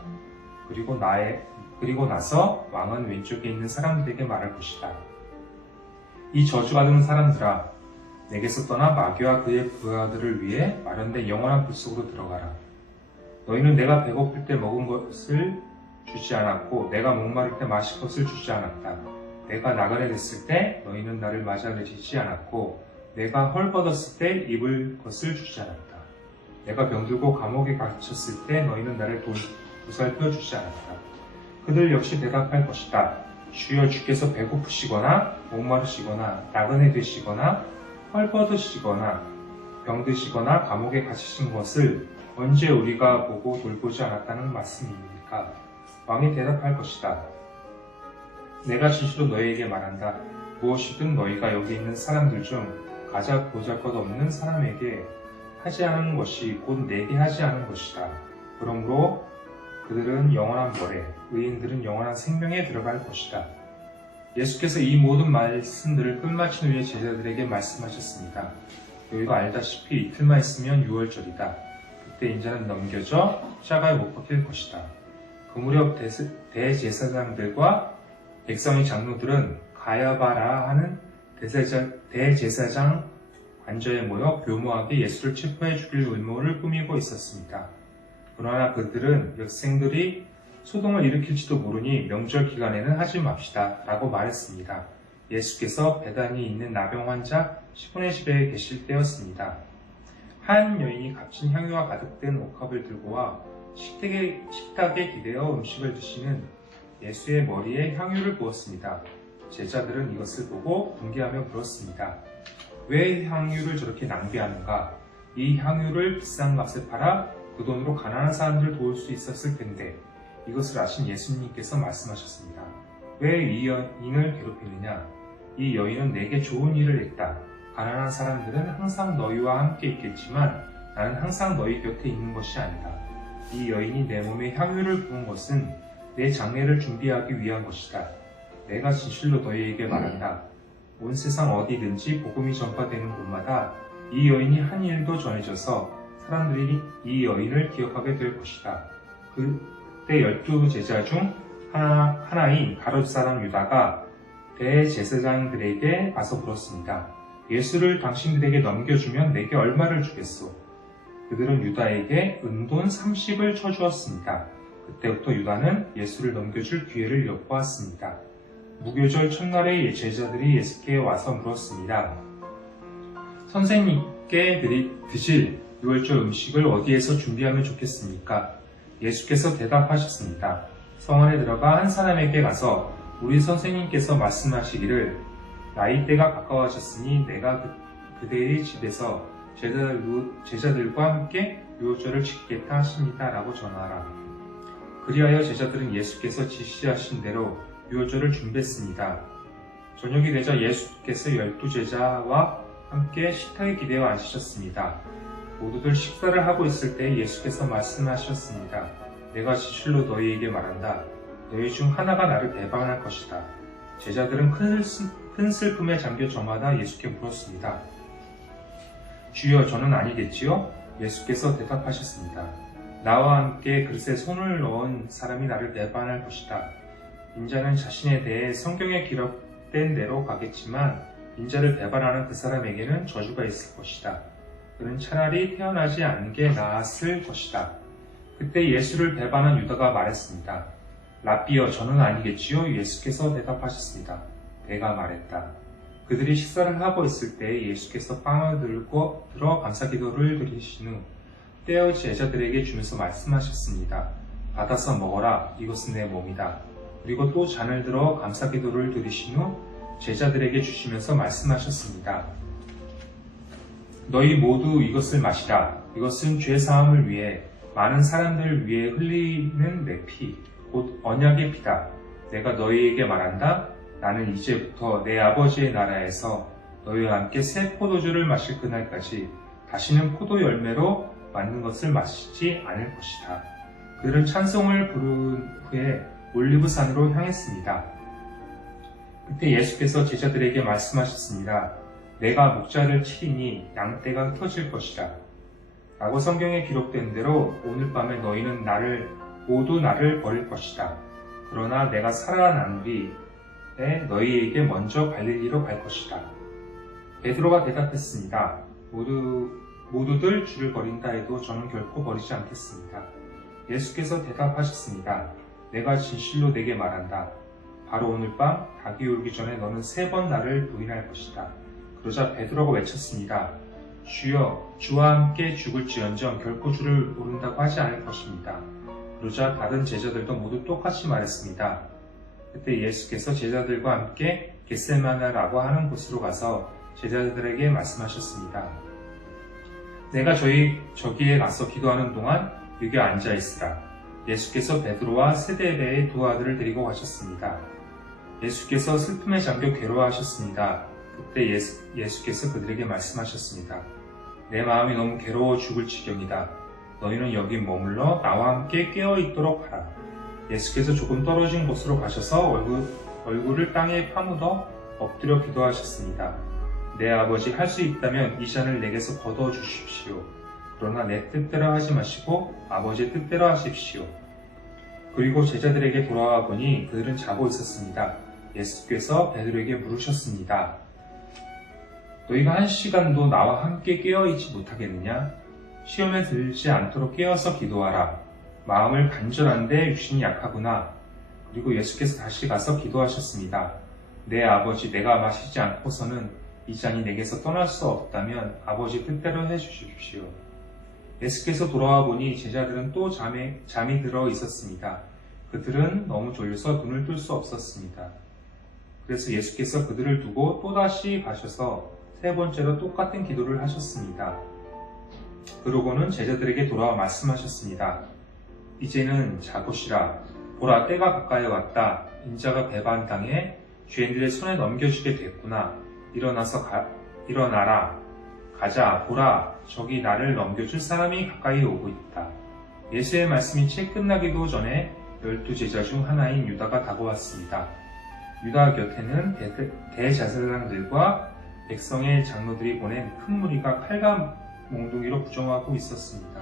그리고 나서 왕은 왼쪽에 있는 사람들에게 말할 것이다. 이 저주받은 사람들아, 내게서 떠나 마귀와 그의 부하들을 위해 마련된 영원한 불 속으로 들어가라. 너희는 내가 배고플 때 먹은 것을 주지 않았고 내가 목마를 때 마실 것을 주지 않았다. 내가 나그네 됐을 때 너희는 나를 맞아들이지 않았고 내가 헐벗었을 때 입을 것을 주지 않았다. 내가 병들고 감옥에 갇혔을 때 너희는 나를 보살펴 주지 않았다. 그들 역시 대답할 것이다. 주여, 주께서 배고프시거나 목마르시거나 나그네 되시거나 헐벗으시거나 병드시거나 감옥에 갇히신 것을 언제 우리가 보고 돌보지 않았다는 말씀입니까? 왕이 대답할 것이다. 내가 진실로 너희에게 말한다. 무엇이든 너희가 여기 있는 사람들 중 가장 보잘것없는 사람에게 하지 않은 것이 곧 내게 하지 않은 것이다. 그러므로 그들은 영원한 벌에, 의인들은 영원한 생명에 들어갈 것이다. 예수께서 이 모든 말씀들을 끝마친 후에 제자들에게 말씀하셨습니다. 너희가 알다시피 이틀만 있으면 유월절이다. 그때 인자는 넘겨져 십자가에 못 박힐 것이다. 그 무렵 대제사장들과 백성의 장로들은 가야바라 하는 대제사장 관저에 모여 교묘하게 예수를 체포해 죽일 음모를 꾸미고 있었습니다. 그러나 그들은 백성들이 소동을 일으킬지도 모르니 명절 기간에는 하지 맙시다 라고 말했습니다. 예수께서 베단이 있는 나병 환자 시몬의 집에 계실 때였습니다. 한 여인이 값진 향유와 가득된 옥합을 들고 와 식탁에 기대어 음식을 드시는 예수의 머리에 향유를 부었습니다. 제자들은 이것을 보고 분개하며 물었습니다. 왜 향유를 저렇게 낭비하는가? 이 향유를 비싼 값에 팔아 그 돈으로 가난한 사람들을 도울 수 있었을 텐데. 이것을 아신 예수님께서 말씀하셨습니다. 왜 이 여인을 괴롭히느냐? 이 여인은 내게 좋은 일을 했다. 가난한 사람들은 항상 너희와 함께 있겠지만 나는 항상 너희 곁에 있는 것이 아니다. 이 여인이 내 몸에 향유를 부은 것은 내 장례를 준비하기 위한 것이다. 내가 진실로 너희에게 말한다. 온 세상 어디든지 복음이 전파되는 곳마다 이 여인이 한 일도 전해져서 사람들이 이 여인을 기억하게 될 것이다. 그때 12제자 중 하나인 가룟 사람 유다가 대제사장들에게 와서 물었습니다. 예수를 당신들에게 넘겨주면 내게 얼마를 주겠소? 그들은 유다에게 은돈 30을 쳐주었습니다. 그때부터 유다는 예수를 넘겨줄 기회를 엿보았습니다. 무교절 첫날에 제자들이 예수께 와서 물었습니다. 선생님께 드실 유월절 음식을 어디에서 준비하면 좋겠습니까? 예수께서 대답하셨습니다. 성 안에 들어가 한 사람에게 가서 우리 선생님께서 말씀하시기를 나이때가 가까워졌으니 내가 그대의 집에서 제자들과 함께 유월절을 지키겠다 하십니다. 라고 전하라. 그리하여 제자들은 예수께서 지시하신 대로 유월절을 준비했습니다. 저녁이 되자 예수께서 12제자와 함께 식탁에 기대어 앉으셨습니다. 모두들 식사를 하고 있을 때 예수께서 말씀하셨습니다. 내가 진실로 너희에게 말한다. 너희 중 하나가 나를 배반할 것이다. 제자들은 큰 슬픔에 잠겨 저마다 예수께 물었습니다. 주여, 저는 아니겠지요? 예수께서 대답하셨습니다. 나와 함께 그릇에 손을 넣은 사람이 나를 배반할 것이다. 인자는 자신에 대해 성경에 기록된 대로 가겠지만 인자를 배반하는 그 사람에게는 저주가 있을 것이다. 그는 차라리 태어나지 않는 게 나았을 것이다. 그때 예수를 배반한 유다가 말했습니다. 라삐여, 저는 아니겠지요? 예수께서 대답하셨습니다. 내가 말했다. 그들이 식사를 하고 있을 때 예수께서 빵을 들어 감사기도를 드리신 후 떼어 제자들에게 주면서 말씀하셨습니다. 받아서 먹어라. 이것은 내 몸이다. 그리고 또 잔을 들어 감사기도를 드리신 후 제자들에게 주시면서 말씀하셨습니다. 너희 모두 이것을 마시라. 이것은 죄 사함을 위해 많은 사람들을 위해 흘리는 내 피, 곧 언약의 피다. 내가 너희에게 말한다. 나는 이제부터 내 아버지의 나라에서 너희와 함께 새 포도주를 마실 그날까지 다시는 포도 열매로 만든 것을 마시지 않을 것이다. 그들은 찬송을 부른 후에 올리브산으로 향했습니다. 그때 예수께서 제자들에게 말씀하셨습니다. 내가 목자를 치리니 양떼가 흩어질 것이다. 라고 성경에 기록된 대로 오늘 밤에 너희는 모두 나를 버릴 것이다. 그러나 내가 살아난 뒤에 너희에게 먼저 갈릴리로 갈 것이다. 베드로가 대답했습니다. 모두들 주를 버린다 해도 저는 결코 버리지 않겠습니다. 예수께서 대답하셨습니다. 내가 진실로 내게 말한다. 바로 오늘 밤 닭이 울기 전에 너는 3번 나를 부인할 것이다. 그러자 베드로가 외쳤습니다. 주여, 주와 함께 죽을지언정 결코 주를 모른다고 하지 않을 것입니다. 그러자 다른 제자들도 모두 똑같이 말했습니다. 그때 예수께서 제자들과 함께 겟세마네라고 하는 곳으로 가서 제자들에게 말씀하셨습니다. 내가 저기에 가서 기도하는 동안 여기 앉아 있으라. 예수께서 베드로와 세데베의 2 아들을 데리고 가셨습니다. 예수께서 슬픔에 잠겨 괴로워하셨습니다. 그때 예수께서 그들에게 말씀하셨습니다. 내 마음이 너무 괴로워 죽을 지경이다. 너희는 여기 머물러 나와 함께 깨어있도록 하라. 예수께서 조금 떨어진 곳으로 가셔서 얼굴을 땅에 파묻어 엎드려 기도하셨습니다. 내 아버지, 할 수 있다면 이 잔을 내게서 거두어 주십시오. 그러나 내 뜻대로 하지 마시고 아버지의 뜻대로 하십시오. 그리고 제자들에게 돌아와 보니 그들은 자고 있었습니다. 예수께서 베드로에게 물으셨습니다. 너희가 1시간도 나와 함께 깨어있지 못하겠느냐? 시험에 들지 않도록 깨어서 기도하라. 마음을 간절한데 육신이 약하구나. 그리고 예수께서 다시 가서 기도하셨습니다. 내 아버지, 내가 마시지 않고서는 이 잔이 내게서 떠날 수 없다면 아버지 뜻대로 해주십시오. 예수께서 돌아와 보니 제자들은 또 잠이 들어 있었습니다. 그들은 너무 졸려서 눈을 뜰 수 없었습니다. 그래서 예수께서 그들을 두고 또다시 가셔서 3번째로 똑같은 기도를 하셨습니다. 그러고는 제자들에게 돌아와 말씀하셨습니다. 이제는 자곳이라. 보라, 때가 가까이 왔다. 인자가 배반당해 죄인들의 손에 넘겨지게 됐구나. 일어나라. 가자. 보라, 저기 나를 넘겨줄 사람이 가까이 오고 있다. 예수의 말씀이 채 끝나기도 전에 12제자 중 하나인 유다가 다가왔습니다. 유다 곁에는 대제사장들과 백성의 장로들이 보낸 큰 무리가 칼과 몽둥이로 부정하고 있었습니다.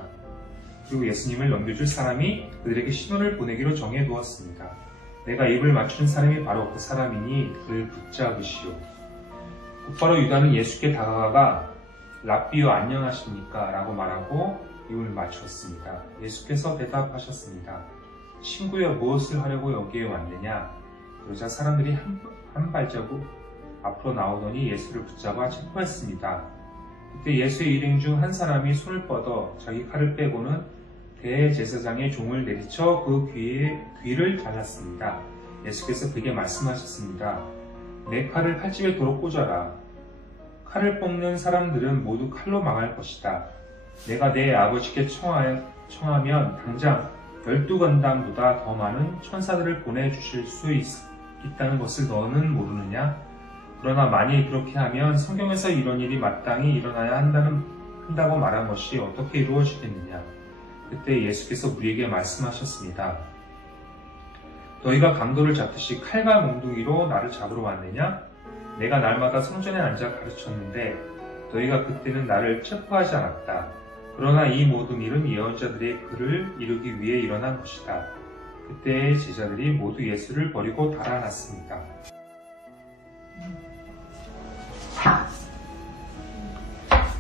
그리고 예수님을 넘겨줄 사람이 그들에게 신호를 보내기로 정해두었습니다. 내가 입을 맞추는 사람이 바로 그 사람이니 그를 붙잡으시오. 곧바로 유다는 예수께 다가가 랍비요, 안녕하십니까? 라고 말하고 입을 맞췄습니다. 예수께서 대답하셨습니다. 친구여, 무엇을 하려고 여기에 왔느냐? 그러자 사람들이 한 발자국 앞으로 나오더니 예수를 붙잡아 체포했습니다. 그때 예수의 일행 중 한 사람이 손을 뻗어 자기 칼을 빼고는 대제사장의 종을 내리쳐 그 귀를 잘랐습니다. 예수께서 그에게 말씀하셨습니다. 내 칼을 칼집에 도로 꽂아라. 칼을 뽑는 사람들은 모두 칼로 망할 것이다. 내가 내 아버지께 청하면 당장 12건당보다 더 많은 천사들을 보내주실 수 있다는 것을 너는 모르느냐? 그러나 만일 그렇게 하면 성경에서 이런 일이 마땅히 일어나야 한다고 말한 것이 어떻게 이루어지겠느냐? 그때 예수께서 우리에게 말씀하셨습니다. 너희가 강도를 잡듯이 칼과 몽둥이로 나를 잡으러 왔느냐? 내가 날마다 성전에 앉아 가르쳤는데 너희가 그때는 나를 체포하지 않았다. 그러나 이 모든 일은 예언자들의 글을 이루기 위해 일어난 것이다. 그때 제자들이 모두 예수를 버리고 달아났습니다.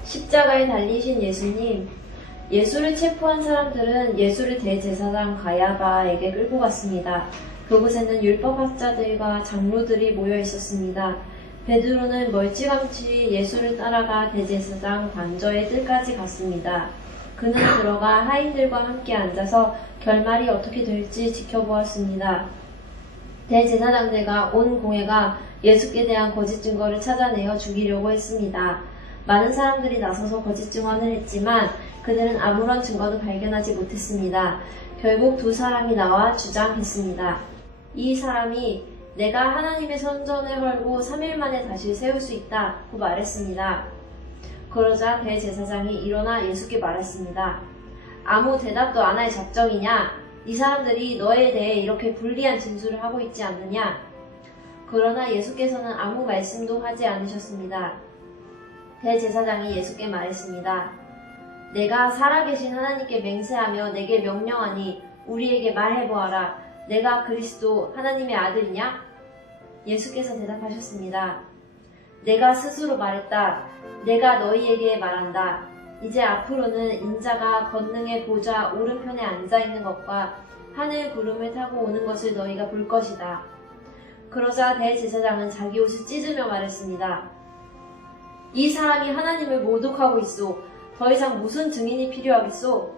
십자가에 달리신 예수님, 예수를 체포한 사람들은 예수를 대제사장 가야바에게 끌고 갔습니다. 그곳에는 율법학자들과 장로들이 모여 있었습니다. 베드로는 멀찌감치 예수를 따라가 대제사장 관저의 뜰까지 갔습니다. 그는 들어가 하인들과 함께 앉아서 결말이 어떻게 될지 지켜보았습니다. 대제사장들과 온 공회가 예수께 대한 거짓 증거를 찾아내어 죽이려고 했습니다. 많은 사람들이 나서서 거짓 증언을 했지만 그들은 아무런 증거도 발견하지 못했습니다. 결국 두 사람이 나와 주장했습니다. 이 사람이 내가 하나님의 성전을 헐고 3일 만에 다시 세울 수 있다고 말했습니다. 그러자 대제사장이 일어나 예수께 말했습니다. 아무 대답도 안 할 작정이냐? 이 사람들이 너에 대해 이렇게 불리한 진술을 하고 있지 않느냐? 그러나 예수께서는 아무 말씀도 하지 않으셨습니다. 대제사장이 예수께 말했습니다. 내가 살아계신 하나님께 맹세하며 내게 명령하니 우리에게 말해보아라. 내가 그리스도 하나님의 아들이냐? 예수께서 대답하셨습니다. 내가 스스로 말했다. 내가 너희에게 말한다. 이제 앞으로는 인자가 권능의 보좌 오른편에 앉아있는 것과 하늘 구름을 타고 오는 것을 너희가 볼 것이다. 그러자 대제사장은 자기 옷을 찢으며 말했습니다. 이 사람이 하나님을 모독하고 있소. 더 이상 무슨 증인이 필요하겠소?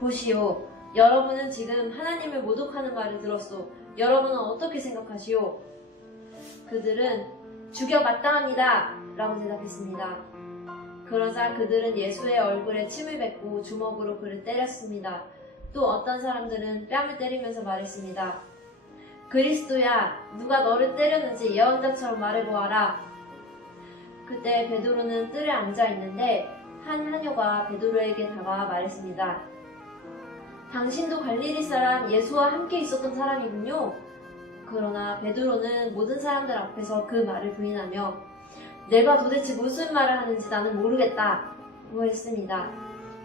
보시오. 여러분은 지금 하나님을 모독하는 말을 들었소. 여러분은 어떻게 생각하시오? 그들은 죽여 마땅합니다. 라고 대답했습니다. 그러자 그들은 예수의 얼굴에 침을 뱉고 주먹으로 그를 때렸습니다. 또 어떤 사람들은 뺨을 때리면서 말했습니다. 그리스도야, 누가 너를 때렸는지 예언자처럼 말해보아라. 그때 베드로는 뜰에 앉아있는데 한 하녀가 베드로에게 다가와 말했습니다. 당신도 갈릴리 사람 예수와 함께 있었던 사람이군요. 그러나 베드로는 모든 사람들 앞에서 그 말을 부인하며 내가 도대체 무슨 말을 하는지 나는 모르겠다고 했습니다.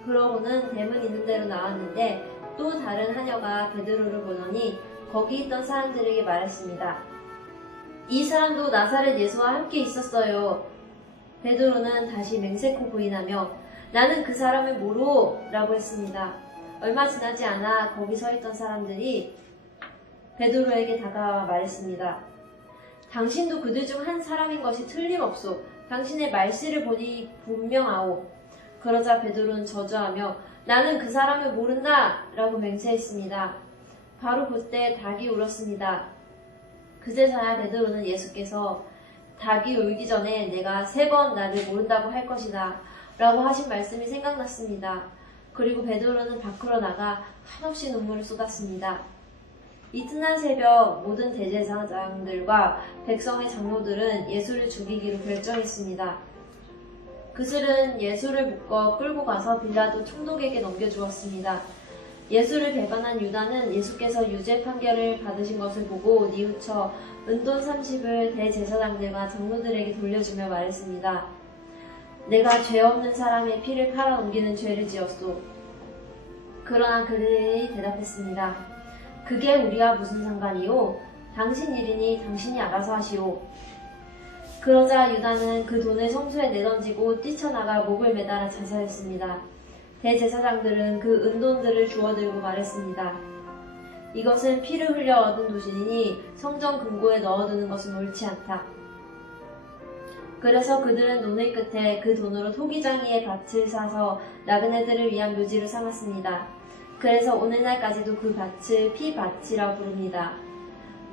그러고는 대문 있는 데로 나왔는데 또 다른 하녀가 베드로를 보더니 거기 있던 사람들에게 말했습니다. 이 사람도 나사렛 예수와 함께 있었어요. 베드로는 다시 맹세코 부인하며 나는 그 사람을 모르오 라고 했습니다. 얼마 지나지 않아 거기 서 있던 사람들이 베드로에게 다가와 말했습니다. 당신도 그들 중 한 사람인 것이 틀림없소. 당신의 말씨를 보니 분명하오. 그러자 베드로는 저주하며 나는 그 사람을 모른다 라고 맹세했습니다. 바로 그때 닭이 울었습니다. 그제서야 베드로는 예수께서 닭이 울기 전에 내가 3번 나를 모른다고 할 것이다 라고 하신 말씀이 생각났습니다. 그리고 베드로는 밖으로 나가 한없이 눈물을 쏟았습니다. 이튿날 새벽 모든 대제사장들과 백성의 장로들은 예수를 죽이기로 결정했습니다. 그들은 예수를 묶어 끌고 가서 빌라도 총독에게 넘겨주었습니다. 예수를 배반한 유다는 예수께서 유죄 판결을 받으신 것을 보고 뉘우쳐 은돈 30을 대제사장들과 장로들에게 돌려주며 말했습니다. 내가 죄 없는 사람의 피를 팔아 옮기는 죄를 지었소. 그러나 그들이 대답했습니다. 그게 우리와 무슨 상관이오? 당신 일이니 당신이 알아서 하시오. 그러자 유다는 그 돈을 성소에 내던지고 뛰쳐나가 목을 매달아 자살했습니다. 대제사장들은 그 은돈들을 주워들고 말했습니다. 이것은 피를 흘려 얻은 도시니 성전 금고에 넣어두는 것은 옳지 않다. 그래서 그들은 논의 끝에 그 돈으로 토기장이의 밭을 사서 나그네들을 위한 묘지로 삼았습니다. 그래서 오늘날까지도 그 밭을 피밭이라 부릅니다.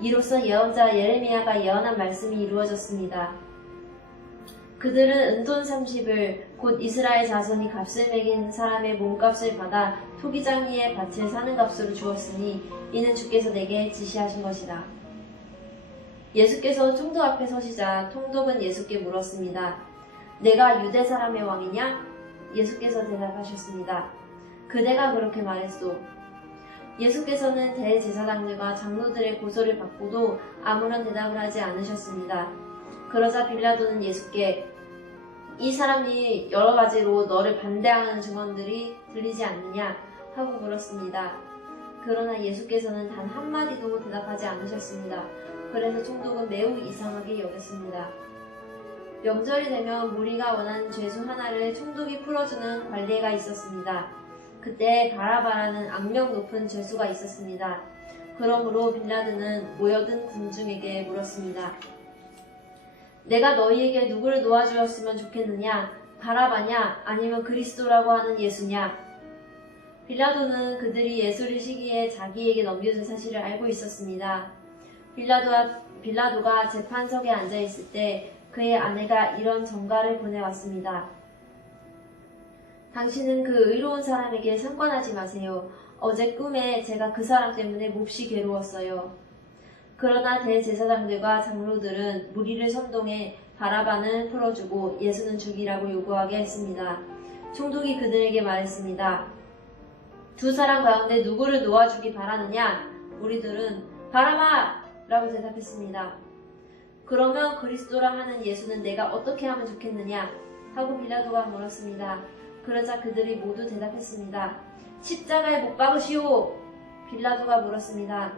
이로써 예언자 예레미야가 예언한 말씀이 이루어졌습니다. 그들은 은돈 30을 곧 이스라엘 자손이 값을 매긴 사람의 몸값을 받아 토기장이의 밭을 사는 값으로 주었으니 이는 주께서 내게 지시하신 것이다. 예수께서 총독 앞에 서시자 총독은 예수께 물었습니다. 내가 유대 사람의 왕이냐? 예수께서 대답하셨습니다. 그대가 그렇게 말했소. 예수께서는 대제사장들과 장로들의 고소를 받고도 아무런 대답을 하지 않으셨습니다. 그러자 빌라도는 예수께 이 사람이 여러 가지로 너를 반대하는 증언들이 들리지 않느냐 하고 물었습니다. 그러나 예수께서는 단 한마디도 대답하지 않으셨습니다. 그래서 총독은 매우 이상하게 여겼습니다. 명절이 되면 무리가 원하는 죄수 하나를 총독이 풀어주는 관례가 있었습니다. 그때 바라바라는 악명 높은 죄수가 있었습니다. 그러므로 빌라도는 모여든 군중에게 물었습니다. 내가 너희에게 누구를 놓아주었으면 좋겠느냐? 바라바냐? 아니면 그리스도라고 하는 예수냐? 빌라도는 그들이 예수를 시기에 자기에게 넘겨준 사실을 알고 있었습니다. 빌라도가 재판석에 앉아있을 때 그의 아내가 이런 전가를 보내왔습니다. 당신은 그 의로운 사람에게 상관하지 마세요. 어제 꿈에 제가 그 사람 때문에 몹시 괴로웠어요. 그러나 대제사장들과 장로들은 무리를 선동해 바라바는 풀어주고 예수는 죽이라고 요구하게 했습니다. 총독이 그들에게 말했습니다. 두 사람 가운데 누구를 놓아주기 바라느냐? 무리들은 바라바라고 대답했습니다. 그러면 그리스도라 하는 예수는 내가 어떻게 하면 좋겠느냐? 하고 빌라도가 물었습니다. 그러자 그들이 모두 대답했습니다. 십자가에 못 박으시오! 빌라도가 물었습니다.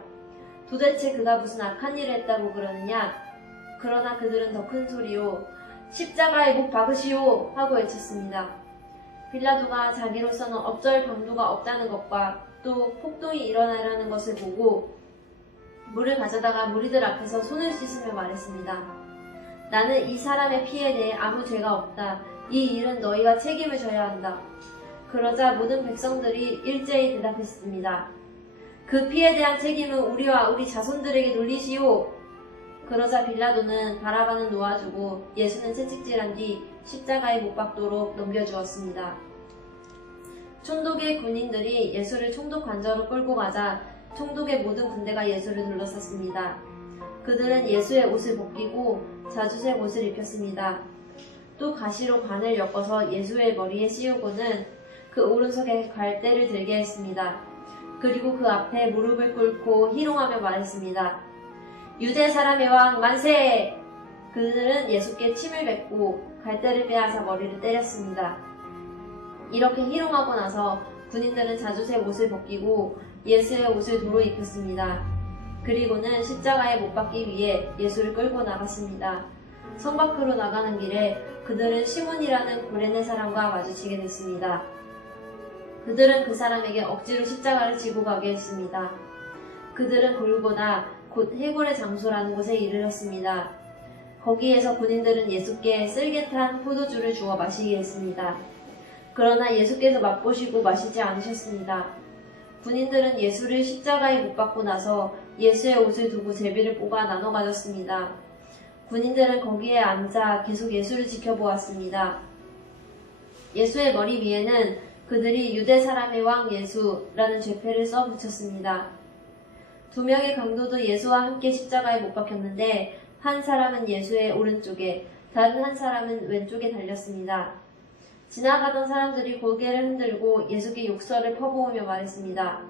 도대체 그가 무슨 악한 일을 했다고 그러느냐? 그러나 그들은 더 큰 소리로 십자가에 못 박으시오! 하고 외쳤습니다. 빌라도가 자기로서는 어쩔 방도가 없다는 것과 또 폭동이 일어나려는 것을 보고 물을 가져다가 무리들 앞에서 손을 씻으며 말했습니다. 나는 이 사람의 피에 대해 아무 죄가 없다. 이 일은 너희가 책임을 져야 한다. 그러자 모든 백성들이 일제히 대답했습니다. 그 피에 대한 책임은 우리와 우리 자손들에게 돌리시오. 그러자 빌라도는 바라바는 놓아주고 예수는 채찍질한 뒤 십자가에 못 박도록 넘겨주었습니다. 총독의 군인들이 예수를 총독 관저로 끌고 가자 총독의 모든 군대가 예수를 둘러쌌습니다. 그들은 예수의 옷을 벗기고 자주색 옷을 입혔습니다. 또 가시로 관을 엮어서 예수의 머리에 씌우고는 그 오른손에 갈대를 들게 했습니다. 그리고 그 앞에 무릎을 꿇고 희롱하며 말했습니다. 유대 사람의 왕 만세! 그들은 예수께 침을 뱉고 갈대를 빼앗아 머리를 때렸습니다. 이렇게 희롱하고 나서 군인들은 자주색 옷을 벗기고 예수의 옷을 도로 입혔습니다. 그리고는 십자가에 못 박기 위해 예수를 끌고 나갔습니다. 성 밖으로 나가는 길에 그들은 시몬이라는 구레네 사람과 마주치게 됐습니다. 그들은 그 사람에게 억지로 십자가를 지고 가게 했습니다. 그들은 골고다 곧 해골의 장소라는 곳에 이르렀습니다. 거기에서 군인들은 예수께 쓸개탄 포도주를 주어 마시게 했습니다. 그러나 예수께서 맛보시고 마시지 않으셨습니다. 군인들은 예수를 십자가에 못 박고 나서 예수의 옷을 두고 제비를 뽑아 나눠 가졌습니다. 군인들은 거기에 앉아 계속 예수를 지켜보았습니다. 예수의 머리 위에는 그들이 유대 사람의 왕 예수라는 죄패를 써 붙였습니다. 두 명의 강도도 예수와 함께 십자가에 못 박혔는데 한 사람은 예수의 오른쪽에 다른 한 사람은 왼쪽에 달렸습니다. 지나가던 사람들이 고개를 흔들고 예수께 욕설을 퍼부으며 말했습니다.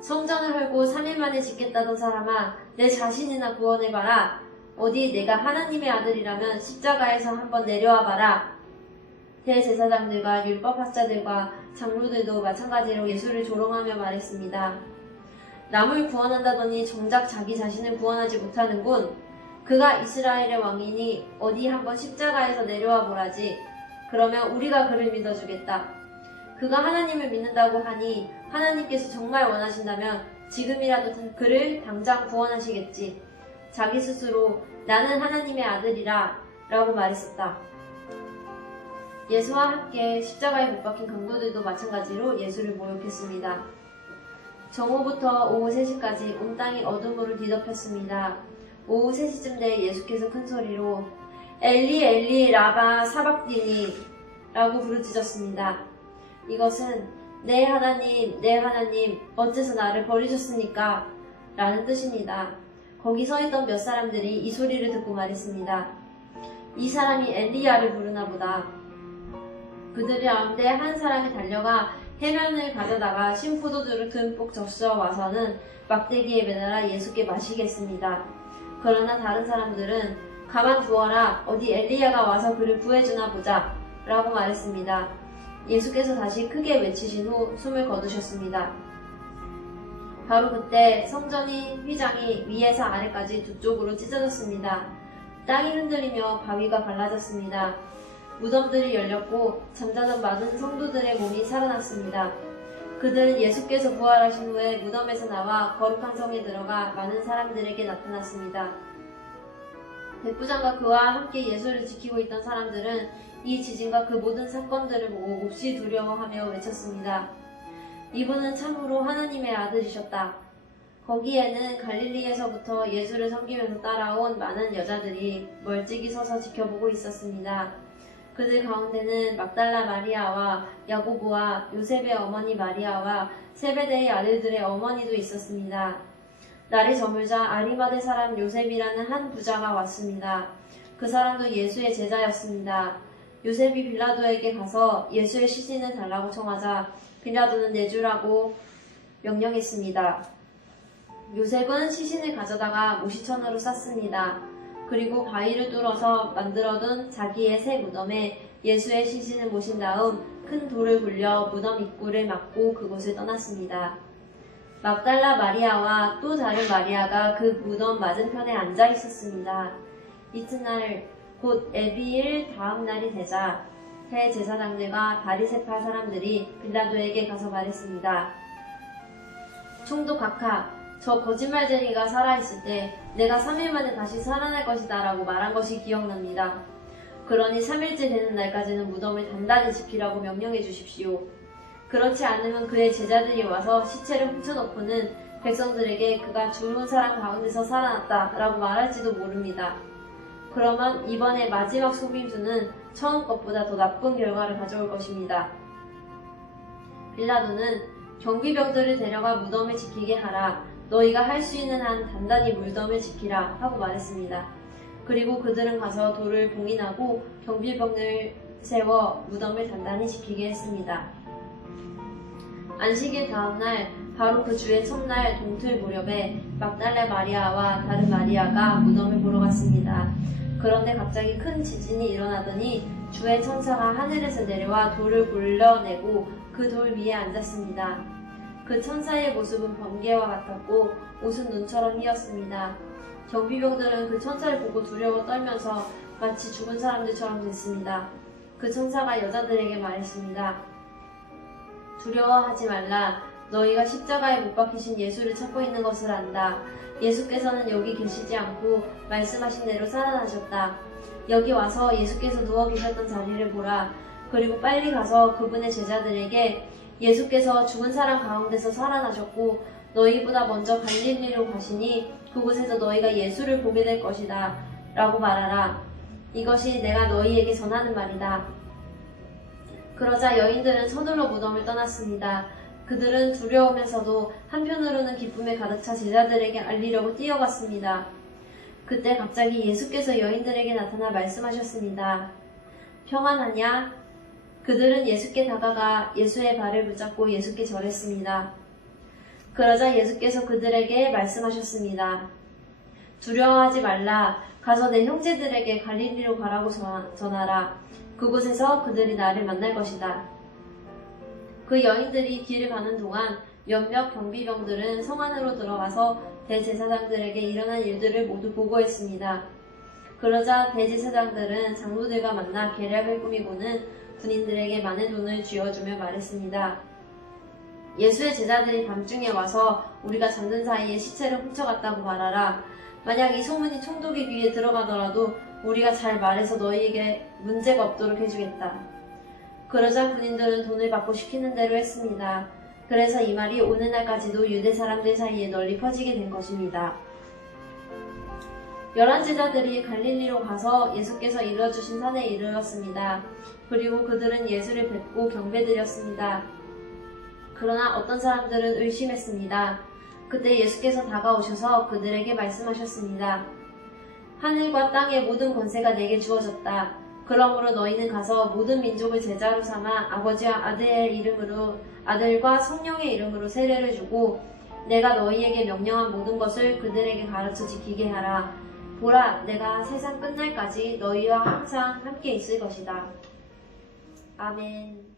성전을 헐고 3일 만에 짓겠다던 사람아, 내 자신이나 구원해봐라. 어디 내가 하나님의 아들이라면 십자가에서 한번 내려와 봐라. 대제사장들과 율법학자들과 장로들도 마찬가지로 예수를 조롱하며 말했습니다. 남을 구원한다더니 정작 자기 자신을 구원하지 못하는군. 그가 이스라엘의 왕이니 어디 한번 십자가에서 내려와 보라지. 그러면 우리가 그를 믿어주겠다. 그가 하나님을 믿는다고 하니 하나님께서 정말 원하신다면 지금이라도 그를 당장 구원하시겠지. 자기 스스로 나는 하나님의 아들이라 라고 말했었다. 예수와 함께 십자가에 못 박힌 강도들도 마찬가지로 예수를 모욕했습니다. 정오부터 오후 3시까지 온 땅이 어둠으로 뒤덮였습니다. 오후 3시쯤 돼 예수께서 큰 소리로 엘리 엘리 라바 사박디니 라고 부르짖었습니다. 이것은 내 하나님 어째서 나를 버리셨습니까? 라는 뜻입니다. 거기 서 있던 몇 사람들이 이 소리를 듣고 말했습니다. 이 사람이 엘리야를 부르나 보다. 그들 가운데 한 사람이 달려가 해면을 가져다가 신포도주를 듬뿍 적셔 와서는 막대기에 매달아 예수께 마시게 했습니다. 그러나 다른 사람들은 가만 두어라, 어디 엘리야가 와서 그를 구해주나 보자 라고 말했습니다. 예수께서 다시 크게 외치신 후 숨을 거두셨습니다. 바로 그때 성전이 휘장이 위에서 아래까지 두 쪽으로 찢어졌습니다. 땅이 흔들리며 바위가 갈라졌습니다. 무덤들이 열렸고 잠자던 많은 성도들의 몸이 살아났습니다. 그들은 예수께서 부활하신 후에 무덤에서 나와 거룩한 성에 들어가 많은 사람들에게 나타났습니다. 백부장과 그와 함께 예수를 지키고 있던 사람들은 이 지진과 그 모든 사건들을 보고 몹시 두려워하며 외쳤습니다. 이분은 참으로 하나님의 아들이셨다. 거기에는 갈릴리에서부터 예수를 섬기면서 따라온 많은 여자들이 멀찍이 서서 지켜보고 있었습니다. 그들 가운데는 막달라 마리아와 야고보와 요셉의 어머니 마리아와 세베대의 아들들의 어머니도 있었습니다. 날이 저물자 아리마대 사람 요셉이라는 한 부자가 왔습니다. 그 사람도 예수의 제자였습니다. 요셉이 빌라도에게 가서 예수의 시신을 달라고 청하자 빌라도는 내주라고 명령했습니다. 요셉은 시신을 가져다가 모시천으로 쌌습니다. 그리고 바위를 뚫어서 만들어둔 자기의 새 무덤에 예수의 시신을 모신 다음 큰 돌을 굴려 무덤 입구를 막고 그곳을 떠났습니다. 막달라 마리아와 또 다른 마리아가 그 무덤 맞은편에 앉아 있었습니다. 이튿날 곧 에비일 다음 날이 되자 대제사장들과 바리새파 사람들이 빌라도에게 가서 말했습니다. 총독 각하, 저 거짓말쟁이가 살아있을 때 내가 3일 만에 다시 살아날 것이다 라고 말한 것이 기억납니다. 그러니 3일째 되는 날까지는 무덤을 단단히 지키라고 명령해 주십시오. 그렇지 않으면 그의 제자들이 와서 시체를 훔쳐놓고는 백성들에게 그가 죽은 사람 가운데서 살아났다 라고 말할지도 모릅니다. 그러면 이번에 마지막 속임수는 처음 것보다 더 나쁜 결과를 가져올 것입니다. 빌라도는 경비병들을 데려가 무덤을 지키게 하라. 너희가 할 수 있는 한 단단히 무덤을 지키라 하고 말했습니다. 그리고 그들은 가서 돌을 봉인하고 경비병을 세워 무덤을 단단히 지키게 했습니다. 안식일 다음날 바로 그 주의 첫날 동틀 무렵에 막달라 마리아와 다른 마리아가 무덤을 보러 갔습니다. 그런데 갑자기 큰 지진이 일어나더니 주의 천사가 하늘에서 내려와 돌을 굴러내고 그 돌 위에 앉았습니다. 그 천사의 모습은 번개와 같았고 옷은 눈처럼 휘었습니다. 경비병들은 그 천사를 보고 두려워 떨면서 마치 죽은 사람들처럼 됐습니다. 그 천사가 여자들에게 말했습니다. 두려워하지 말라. 너희가 십자가에 못 박히신 예수를 찾고 있는 것을 안다. 예수께서는 여기 계시지 않고 말씀하신 대로 살아나셨다. 여기 와서 예수께서 누워 계셨던 자리를 보라. 그리고 빨리 가서 그분의 제자들에게 예수께서 죽은 사람 가운데서 살아나셨고 너희보다 먼저 갈릴리로 가시니 그곳에서 너희가 예수를 보게 될 것이다 라고 말하라. 이것이 내가 너희에게 전하는 말이다. 그러자 여인들은 서둘러 무덤을 떠났습니다. 그들은 두려우면서도 한편으로는 기쁨에 가득 차 제자들에게 알리려고 뛰어갔습니다. 그때 갑자기 예수께서 여인들에게 나타나 말씀하셨습니다. 평안하냐? 그들은 예수께 다가가 예수의 발을 붙잡고 예수께 절했습니다. 그러자 예수께서 그들에게 말씀하셨습니다. 두려워하지 말라. 가서 내 형제들에게 갈릴리로 가라고 전하라. 그곳에서 그들이 나를 만날 것이다. 그 여인들이 길을 가는 동안 몇몇 경비병들은 성 안으로 들어가서 대제사장들에게 일어난 일들을 모두 보고했습니다. 그러자 대제사장들은 장로들과 만나 계략을 꾸미고는 군인들에게 많은 돈을 쥐어주며 말했습니다. 예수의 제자들이 밤중에 와서 우리가 잠든 사이에 시체를 훔쳐갔다고 말하라. 만약 이 소문이 총독의 귀에 들어가더라도 우리가 잘 말해서 너희에게 문제가 없도록 해주겠다. 그러자 군인들은 돈을 받고 시키는 대로 했습니다. 그래서 이 말이 오늘날까지도 유대 사람들 사이에 널리 퍼지게 된 것입니다. 11제자들이 갈릴리로 가서 예수께서 일러주신 산에 이르렀습니다. 그리고 그들은 예수를 뵙고 경배드렸습니다. 그러나 어떤 사람들은 의심했습니다. 그때 예수께서 다가오셔서 그들에게 말씀하셨습니다. 하늘과 땅의 모든 권세가 내게 주어졌다. 그러므로 너희는 가서 모든 민족을 제자로 삼아 아버지와 아들과 성령의 이름으로 세례를 주고 내가 너희에게 명령한 모든 것을 그들에게 가르쳐 지키게 하라. 보라, 내가 세상 끝날까지 너희와 항상 함께 있을 것이다. 아멘.